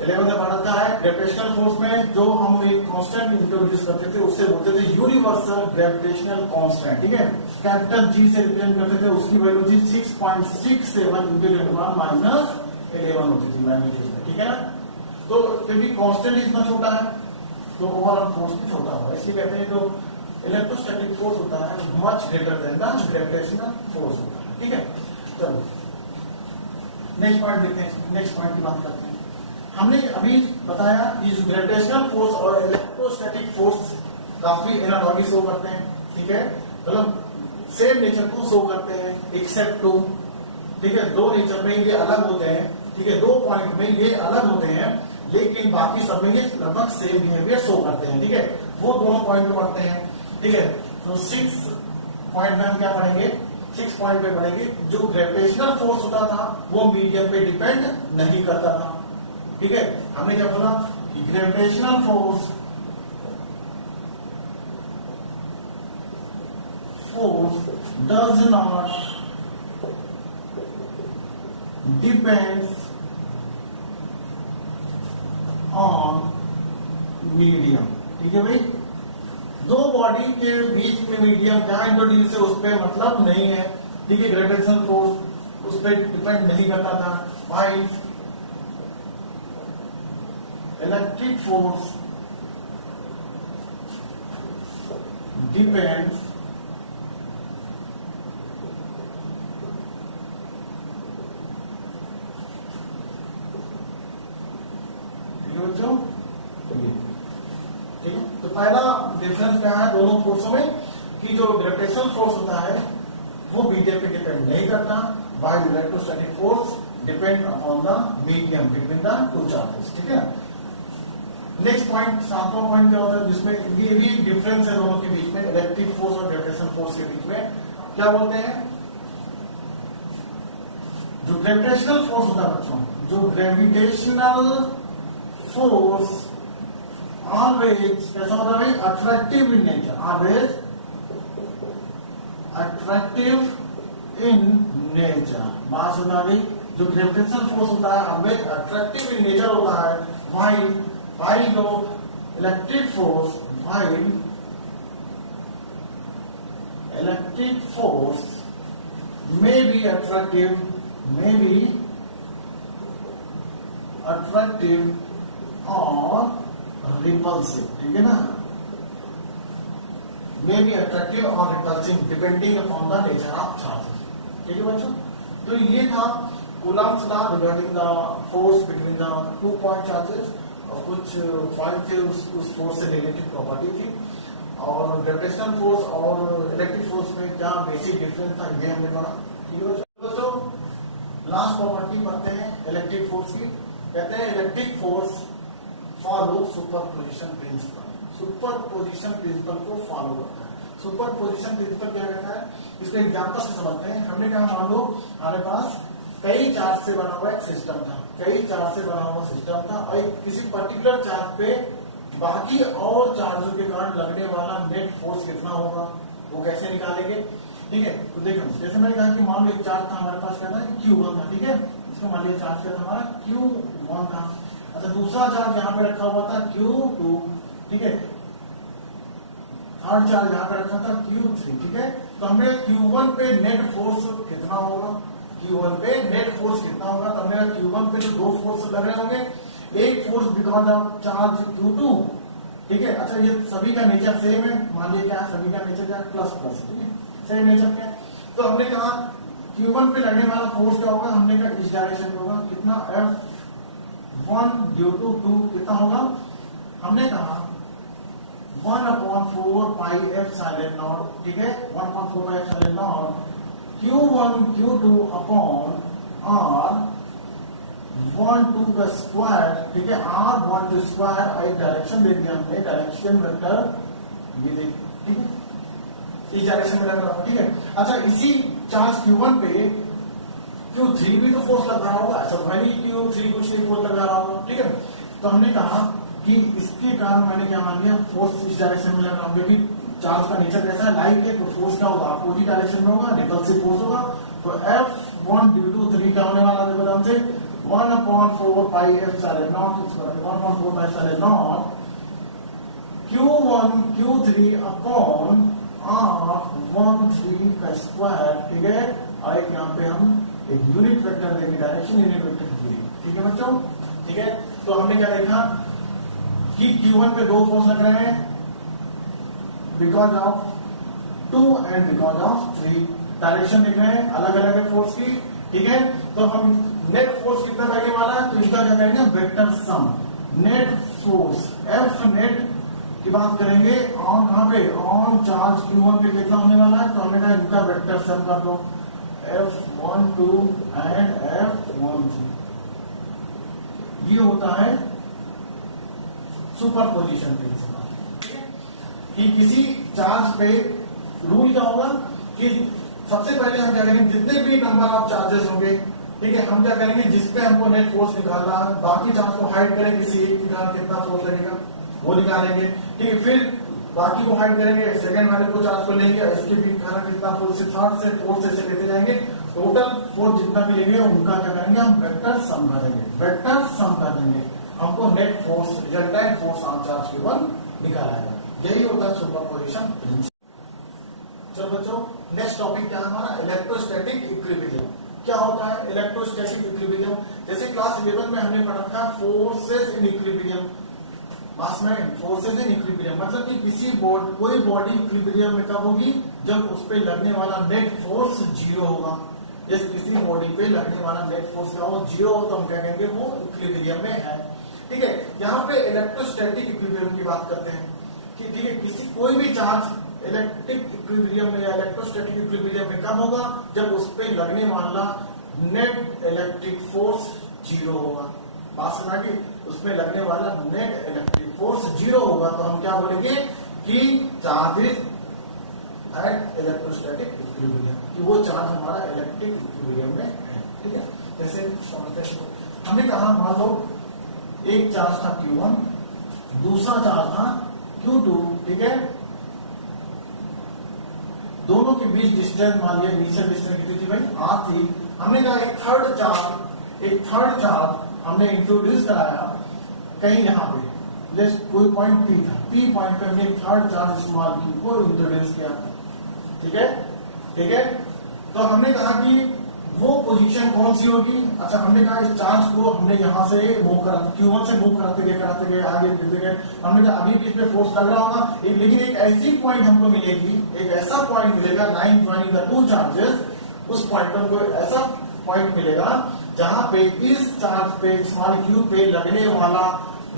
11 में पढ़ा था है, ग्रेविटेशनल फोर्स में जो हम एक कांस्टेंट इंट्रोड्यूस करते थे उससे बोलते थे यूनिवर्सल ग्रेविटेशनल कांस्टेंट, ठीक है, कैपिटल जी से रिप्रेजेंट करते थे, उसकी वैल्यू थी 6.67 × 10⁻11 होती थी मैग्नीट्यूड में, ठीक है ना। तो क्योंकि कांस्टेंट इतना छोटा है तो ओवरऑल फोर्स भी छोटा होगा, इसलिए कहते हैं जो इलेक्ट्रोस्टैटिक फोर्स होता है much greater than the gravitational force होता है, ठीक है। चलो नेक्स्ट पॉइंट देखते हैं, नेक्स्ट पॉइंट की बात करते हैं। हमने अभी बताया कि ग्रेविटेशनल फोर्स और इलेक्ट्रोस्टैटिक फोर्स काफी एनालॉजी शो करते हैं, ठीक है, मतलब सेम नेचर को शो करते हैं एक्सेप्ट टू, ठीक है, दो नेचर में ये अलग होते हैं, ठीक है, 2 पॉइंट में ये अलग होते हैं लेकिन बाकी सब में ये लगभग सेम बिहेवियर शो करते हैं, ठीक है, वो दोनों पॉइंट में पढ़ते हैं, ठीक है। तो 6 पॉइंट में हम क्या पढ़ेंगे, 6 पॉइंट में पढ़ेंगे जो ग्रेविटेशनल फोर्स होता था वो मीडियम पे डिपेंड नहीं करता था, ठीक है। हमने क्या बोला कि gravitational force does not depends on medium, ठीक है भाई, दो बॉडी के बीच में मीडियम क्या इंट्रोड्यूस है उस पर मतलब नहीं है, ठीक है, ग्रेविटेशनल फोर्स उस पर डिपेंड नहीं करता था, भाई इलेक्ट्रिक फोर्स डिपेंड्स ठीक है। तो पहला डिफरेंस क्या है दोनों फोर्सों में, कि जो ग्रेविटेशनल फोर्स होता है वो मीडियम पे डिपेंड नहीं करता, while electrostatic force depend upon the medium between the two charges. ठीक है, नेक्स्ट पॉइंट, सातवां पॉइंट क्या होता है जिसमें ये भी डिफरेंस है दोनों के बीच में, इलेक्ट्रिक फोर्स और ग्रेविटेशनल फोर्स के बीच में। क्या बोलते हैं, जो ग्रेविटेशनल फोर्स होता है बच्चों, जो ग्रेविटेशनल फोर्स ऑलवेज कैसा होता है भाई, attractive in nature, always attractive in nature. बात सुना गई, जो ग्रेविटेशनल फोर्स होता है ऑलवेज अट्रैक्टिव इन नेचर होता है, while जो electric force may be attractive और repulsive, ठीक है ना, may be attractive और repulsive depending upon the nature of charges। ठीक है बच्चों, तो ये था Coulomb's law regarding the force between the 2 point charges, और कुछ पॉइंट थे उस फोर्स से रिलेटेड प्रॉपर्टी थी, और ग्रेविटेशनल फोर्स और इलेक्ट्रिक फोर्स में क्या बेसिक डिफरेंस था ये हमने पढ़ा। ठीक है दोस्तों, लास्ट प्रॉपर्टी पढ़ते हैं इलेक्ट्रिक फोर्स की। कहते हैं electric force follow superposition principle, superposition principle को फॉलो करता है। सुपरपोजिशन प्रिंसिपल क्या कहता है, इसको एग्जांपल से समझते हैं। हमने कहा मान लो हमारे पास कई चार्ज से बना हुआ एक सिस्टम था, कई चार्ज से बना हुआ सिस्टम था, और किसी पर्टिकुलर चार्ज पे बाकी और चार्जों के कारण लगने वाला नेट फोर्स कितना होगा, वो कैसे निकालेंगे। ठीक है, तो देखो जैसे मैंने कहा कि मान लो एक चार्ज था हमारे पास, कहना है Q1 था, ठीक है, इसको मान लिया चार्ज क्या था हमारा Q1 था। अच्छा, दूसरा चार्ज यहाँ पे रखा हुआ था Q2, ठीक है, थर्ड चार्ज यहाँ पे रखा था Q3, ठीक है। तो हमने Q1 पे नेट फोर्स कितना होगा, Q1 पे नेट फोर्स कितना होगा, तो हमने Q1 पे जो 2 फोर्स लग रहे होंगे, एक force because of charge Q2, ठीक है। अच्छा, ये सभी का नेचर सेम है, मान लीजिए क्या सभी का नेचर क्या प्लस प्लस, ठीक है, सेम नेचर क्या। तो हमने कहा Q1 पे लगने वाला फोर्स क्या होगा, हमने कहा इस डायरेक्शन में होगा, कितना F1 ड्यू टू 2 कितना होगा, हमने कहा 1/4 पाई एप्सिलॉन नॉट, ठीक है, 1/4 pi epsilon naught Q1 Q2 upon R12 का स्क्वायर, ठीक है, R12 स्क्वायर एक डायरेक्शन दे दिया हमने, डायरेक्शन वेक्टर ये देख, ठीक है, इस डायरेक्शन में लग रहा है, ठीक है। अच्छा, इसी चार्ज Q1 पे Q3 भी तो फोर्स लग रहा होगा, अच्छा वही Q3 कुछ नहीं फोर्स लग रहा होगा, ठीक है। तो हमने कहा कि इसके कारण मैंने क्या मान लिया, फोर्स इस डायरेक्शन में लग रहा होगा, क्योंकि चार्ज का नेचर कैसा है, लाइट है, तो फोर्स क्या होगा, अपोजिट डायरेक्शन में होगा, रिपल्सिव फोर्स होगा। तो F1 ड्यू टू 3 क्या होने वाला है, देखो हमसे 1/4 pi epsilon not, 1/4 pi epsilon naught Q1 Q3 upon R13 का स्क्वायर, ठीक है, और एक यहाँ पे हम एक यूनिट वेक्टर देंगे, डायरेक्शन यूनिट वेक्टर की, ठीक है बच्चों, ठीक है। तो हमने क्या देखा कि Q1 पे 2 फोर्स लग रहे हैं because of 2 and because of 3, direction देख रहे हैं अलग अलग है फोर्स की, ठीक है। तो हम नेट फोर्स कितना लगने वाला है, तो इसका क्या करेंगे, vector sum, net force F net की बात करेंगे ऑन कहां पे, ऑन चार्ज Q1 पे कितना होने वाला है, तो हमने कहा इनका वेक्टर सम कर दो, F12 एंड F13। ये होता है सुपरपोजिशन प्रिंसिपल, कि किसी चार्ज पे रूल क्या होगा कि सबसे पहले हम क्या करेंगे, जितने भी नंबर ऑफ चार्जेस होंगे, ठीक है, हम क्या करेंगे, जिसपे हमको नेट फोर्स निकालना है, बाकी चार्ज को हाइड करें, किसी एक के कारण कितना फोर्स लगेगा वो निकालेंगे, ठीक है। फिर बाकी को हाइड करेंगे, सेकंड वाले को चार्ज को लेंगे, इसके भी कारण कितना फोर्स, थर्ड से फोर्थ से लेते जाएंगे, टोटल फोर्स जितना भी लेंगे उनका क्या करेंगे, हम वेक्टर सम करेंगे, वेक्टर सम कर देंगे, हमको net force resultant force on charge Q1 निकालेगा। यही होता है सुपरपोजिशन प्रिंसिपल। चलो बच्चों, नेक्स्ट टॉपिक क्या है हमारा, इलेक्ट्रोस्टैटिक इक्विलिब्रियम। क्या होता है इलेक्ट्रोस्टैटिक इक्विलिब्रियम, जैसे क्लास 11 में हमने पढ़ा था फोर्सेस इन इक्विलिब्रियम, मास में फोर्सेस इन इक्विलिब्रियम, मतलब कि किसी कोई बॉडी इक्विलिब्रियम में कब होगी, जब उस पे लगने वाला नेट फोर्स 0 होगा। जैसे किसी बॉडी पे लगने वाला नेट फोर्स क्या हो, 0 हो, तो हम क्या कहेंगे वो इक्विलिब्रियम में है, ठीक है। यहाँ पे इलेक्ट्रोस्टैटिक इक्विलिब्रियम की बात करते हैं। कि ठीक है किसी कोई भी चार्ज इलेक्ट्रिक इक्विलिब्रियम में या इलेक्ट्रोस्टैटिक इक्विलिब्रियम में कब होगा, जब उस पे लगने वाला नेट इलेक्ट्रिक फोर्स जीरो होगा। बात सुना कि उसमें लगने वाला नेट इलेक्ट्रिक फोर्स जीरो होगा, तो हम क्या बोलेंगे कि चार्ज एट इलेक्ट्रोस्टैटिक इक्विलिब्रियम, कि वो चार्ज हमारा इलेक्ट्रिक इक्विलिब्रियम में है। ठीक है, जैसे हमने कहा मान लो एक चार्ज था Q1, दूसरा चार्ज था Q2, ठीक है, दोनों के बीच डिस्टेंस मान लिया इनिशियल डिस्टेंस कितनी थी भाई R थी। हमने कहा एक थर्ड चार्ज हमने इंट्रोड्यूस कराया कहीं यहाँ पे, जैसे कोई पॉइंट P था, P पॉइंट पे हमने थर्ड चार्ज स्मॉल q को इंट्रोड्यूस किया। ठीक है, ठीक है, तो हमने कहा कि वो पोजीशन कौन सी होगी। अच्छा, हमने कहा इस चार्ज को हमने यहाँ से मूव करा, Q1 से मूव कराते गए आगे बढ़ते गए। हमने कहा अभी भी इसमें फोर्स लग रहा होगा, लेकिन एक ऐसी पॉइंट हमको मिलेगी, एक ऐसा पॉइंट मिलेगा line joining the two charges, उस पॉइंट पर हमको ऐसा पॉइंट मिलेगा जहां पे इस चार्ज पे स्मॉल q पे लगने वाला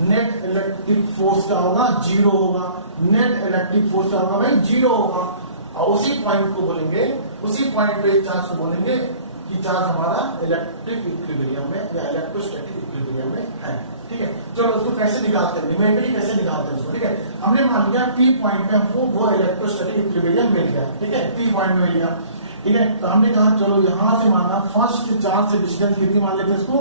नेट इलेक्ट्रिक फोर्स क्या होगा, जीरो होगा। नेट इलेक्ट्रिक फोर्स क्या होगा भाई, जीरो होगा। और उसी पॉइंट को बोलेंगे, उसी पॉइंट पे चार्ज को बोलेंगे कि चार्ज हमारा इलेक्ट्रिक इक्विलिब्रियम में या इलेक्ट्रोस्टैटिक इक्विलिब्रियम में है। ठीक है, चलो उसको कैसे निकालते हैं, न्यूमेरिकली कैसे निकालते हैं उसको। ठीक है, हमने मान लिया P पॉइंट पे हमको वो इलेक्ट्रोस्टैटिक इक्विलिब्रियम मिल गया। ठीक है, P पॉइंट में मिल गया। ठीक है, तो हमने कहा चलो यहां से माना फर्स्ट चार्ज से डिस्टेंस कितनी मान लेते हैं इसको,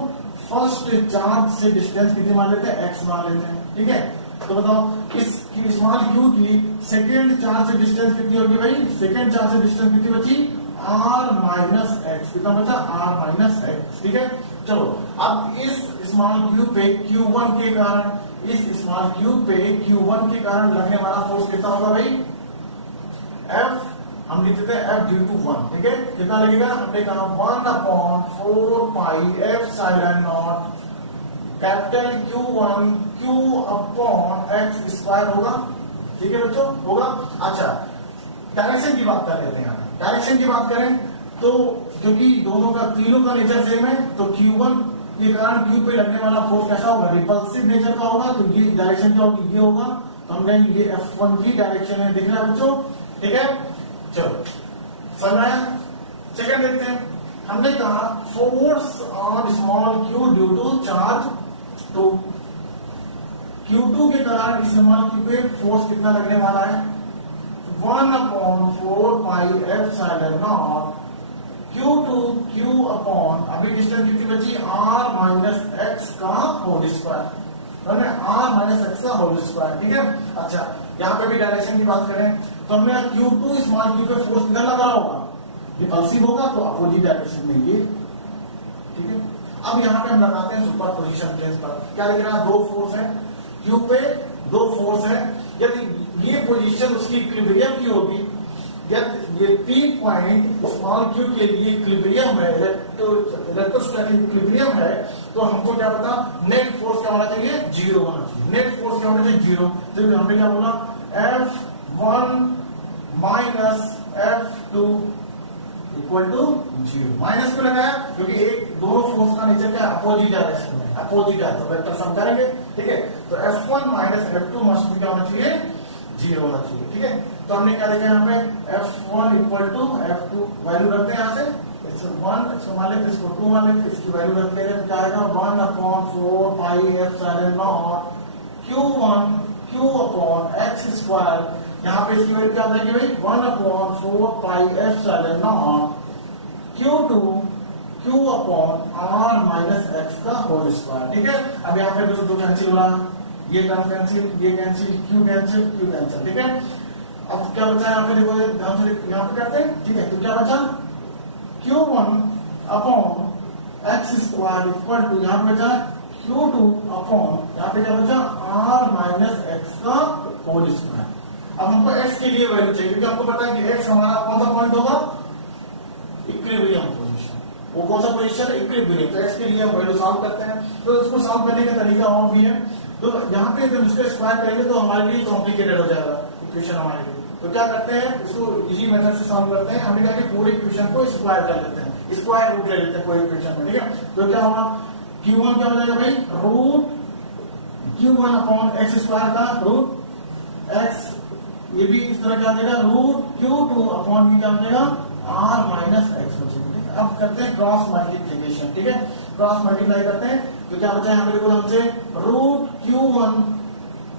फर्स्ट चार्ज से डिस्टेंस कितनी मान लेते हैं, x मान लेते हैं। ठीक है, तो बताओ इस स्मॉल q की सेकेंड चार्ज से डिस्टेंस कितनी होगी भाई, सेकेंड चार्ज से डिस्टेंस कितनी बची, r माइनस एक्स, कितना बचा, r माइनस एक्स। ठीक है, चलो अब इस स्मॉल q पे q1 के कारण, इस स्मॉल q पे q1 के कारण लगने वाला फोर्स कितना होगा भाई, F हम लिखते थे F ड्यू टू 1। ठीक है, कितना लगेगा, हमने कहा 1/4 pi epsilon not capital Q1 Q upon x square होगा। ठीक है बच्चों, होगा। अच्छा, डायरेक्शन की बात कर लेते हैं। डायरेक्शन की बात करें तो क्योंकि दोनों का, तीनों का नेचर सेम है, तो Q1 के कारण Q पे लगने वाला फोर्स कैसा होगा, रिपल्सिव नेचर का होगा, तो ये डायरेक्शन क्या होगी, ये होगा। तो हमने ये F1 की डायरेक्शन है, दिख रहा है बच्चों। ठीक है, चलो समझ आया। सेकंड देखते हैं, हमने कहा force on small q due to charge 2, Q2 के कारण स्मॉल q पे फोर्स कितना लगने वाला है, 1/4 pi epsilon naught Q2 Q upon, अभी डिस्टेंस कितनी बची, r माइनस एक्स का whole square, r minus x का होल स्क्वायर। ठीक है, अच्छा यहाँ पे भी डायरेक्शन की बात करें तो हमने Q2 स्मॉल q पे फोर्स कितना लगा होगा, रिपल्सिव होगा, तो अपोजिट डायरेक्शन में ये। ठीक है, अब यहाँ पे हम लगाते हैं सुपर पोजिशन प्रिंसिपल। क्या लिख रहा है, दो फोर्स है Q पे, दो फोर्स है। यदि ये पोजीशन उसकी इक्विलिब्रियम की होगी, यदि ये P पॉइंट स्मॉल q के लिए इक्विलिब्रियम है, इलेक्ट्रोस्टैटिक इक्विलिब्रियम है, तो हमको क्या पता, नेट फोर्स क्या होना चाहिए, जीरो होना चाहिए। नेट फोर्स क्या होना चाहिए, जीरो। तो हमने क्या बोला, F1 minus F2 equal to zero. Minus क्यों लगाया, क्योंकि एक दोनों फोर्स का नेचर क्या, अपोजिट डायरेक्शन में, अपोजिट है, तो वेक्टर सम करेंगे। ठीक है, तो F1 माइनस F2 मस्ट क्या होना चाहिए, जीरो होना चाहिए। ठीक है, तो हमने क्या लिखा यहाँ पे, F1 equal to F2, value रखते हैं यहाँ से, इसको 1 इसको मान लेते, इसको 2 मान लेते, इसकी वैल्यू रखते हैं, क्या आएगा 1/4 pi epsilon naught Q1 Q upon x square. यहाँ पे इसकी वैल्यू क्या आएगी भाई, 1/4 pi epsilon naught Q2 Q upon r minus x का होल स्क्वायर। ठीक है, अब यहाँ पे दो कैंसिल हो रहा, ये टर्म कैंसिल, ये cancel, Q cancel, Q cancel. ठीक है, अब क्या बचा यहाँ पे, देखो ध्यान से यहाँ पे करते हैं। ठीक है, तो क्या बचा, Q1 upon x square equal to, यहाँ पे बचा Q2 अपॉन, यहाँ पे क्या बचा, r माइनस एक्स का होल स्क्वायर। अब हमको x के लिए वैल्यू चाहिए, क्योंकि हमको पता है कि x हमारा कौन सा पॉइंट होगा, इक्विलिब्रियम पोजीशन। वो कौन सा पोजीशन, इक्विलिब्रियम। तो x के लिए हम वैल्यू सॉल्व करते हैं। तो इसको सॉल्व करने का तरीका और भी है। तो यहाँ पे जब इसको स्क्वायर करेंगे तो हमारे लिए कॉम्प्लिकेटेड हो जाएगा इक्वेशन हमारे लिए। तो क्या करते हैं, इसको इजी मेथड से सॉल्व करते हैं। हमने कहा कि पूरे इक्वेशन को स्क्वायर कर लेते हैं, स्क्वायर रूट ले लेते हैं कोई इक्वेशन में। ठीक है, तो क्या होगा, Q1 क्या हो जाएगा भाई, root Q1 upon x square का रूट एक्स, ये भी इस तरह क्या देगा रूट क्यू टू अपॉन की क्या बनेगा आर माइनस एक्स बचेगा। अब करते हैं क्रॉस मल्टीप्लीकेशन, ठीक है, क्रॉस मल्टीप्लाई करते हैं तो क्या बचा है यहाँ पे देखो हमसे रूट क्यू वन,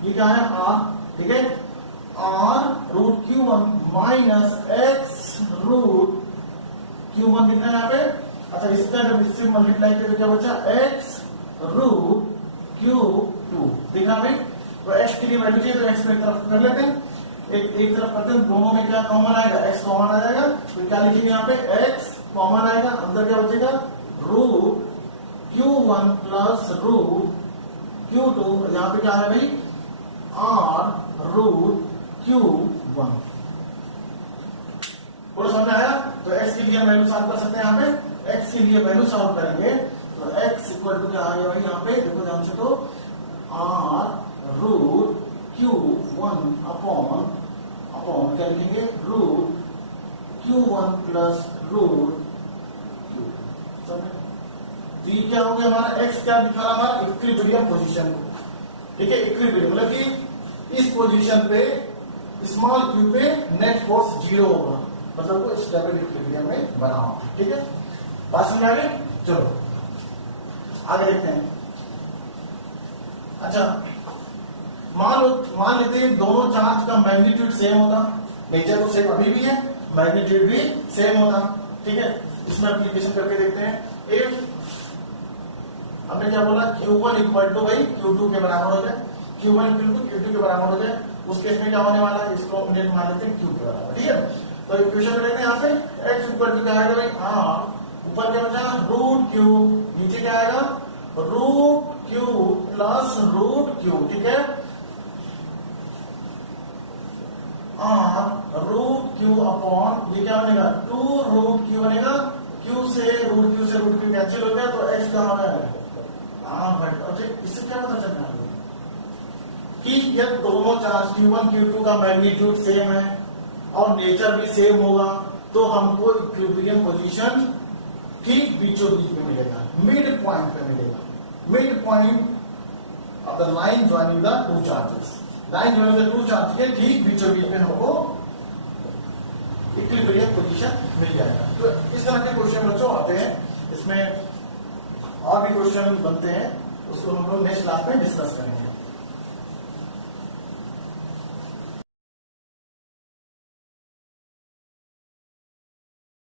ये क्या है आर, ठीक है, R root Q one minus x root Q one कितना है यहाँ पे, अच्छा इसका जब इससे मल्टीप्लाई किया तो क्या बचा एक्स रूट क्यू टू, देखा भाई। तो एक्स की वैल्यू चाहिए तो एक्स को एक तरफ कर लेते हैं, एक तरफ करते हैं, दोनों में क्या कॉमन आएगा एक्स कॉमन आ जाएगा, तो क्या लिखेंगे यहाँ पे एक्स कॉमन आएगा, अंदर क्या बचेगा root Q one plus root Q two, यहाँ पे क्या है भाई आर रूट क्यू वन। थोड़ा समझ आया, तो x के लिए वैल्यू सॉल्व कर सकते हैं, यहाँ पे x के लिए वैल्यू सॉल्व करेंगे तो x इक्वल टू क्या आ गया भाई यहाँ पे देखो ध्यान से, तो r root Q one upon क्या लिखेंगे root Q one plus root Q, तो ये क्या हो गया हमारा x क्या दिखा रहा हमारा इक्विलिब्रियम पोजीशन को, ठीक है, इक्विलिब्रियम मतलब कि इस पोजीशन पे स्मॉल क्यू पे नेट फोर्स जीरो होगा, मतलब वो स्टेबल इक्विलिब्रियम में बना हुआ, ठीक है, बात समझ आ गई। चलो आगे देखते हैं। अच्छा मान लेते हैं दोनों चार्ज का मैग्नीट्यूड सेम होता, नेचर तो सेम अभी भी है, मैग्नीट्यूड भी सेम होता, ठीक है, इसमें एप्लीकेशन करके देखते हैं। इफ हमने क्या बोला Q1 इक्वल टू भाई Q2 के बराबर हो जाए, Q1 इक्वल टू Q2 के बराबर हो जाए, उस केस में क्या होने वाला है, इसको हम नेट मान लेते हैं Q के बराबर, ठीक है। तो इक्वेशन लेते हैं यहाँ पे x इक्वल टू क्या आएगा भाई आर, ऊपर क्या बचा रूट क्यू, नीचे क्या आएगा root Q plus root Q, ठीक है, आर रूट क्यू अपॉन ये क्या बनेगा टू रूट क्यू बनेगा, क्यू से रूट क्यू कैंसिल हो गया तो x का होना है भाई। इससे क्या पता चलना है कि ये दोनों चार्ज Q1 Q2 का मैग्नीट्यूड सेम है और नेचर भी सेम होगा, तो हमको इक्विलिब्रियम पोजीशन ठीक बीचों बीच में मिलेगा, मिड पॉइंट पे मिलेगा, mid point of the line joining the two charges, line joining the two charge के ठीक बीचों बीच में हमको इक्विलिब्रियम पोजीशन मिल जाएगा। तो इस तरह के क्वेश्चन बच्चों आते हैं, इसमें और भी क्वेश्चन बनते हैं, उसको हम लोग नेक्स्ट क्लास में डिस्कस करेंगे।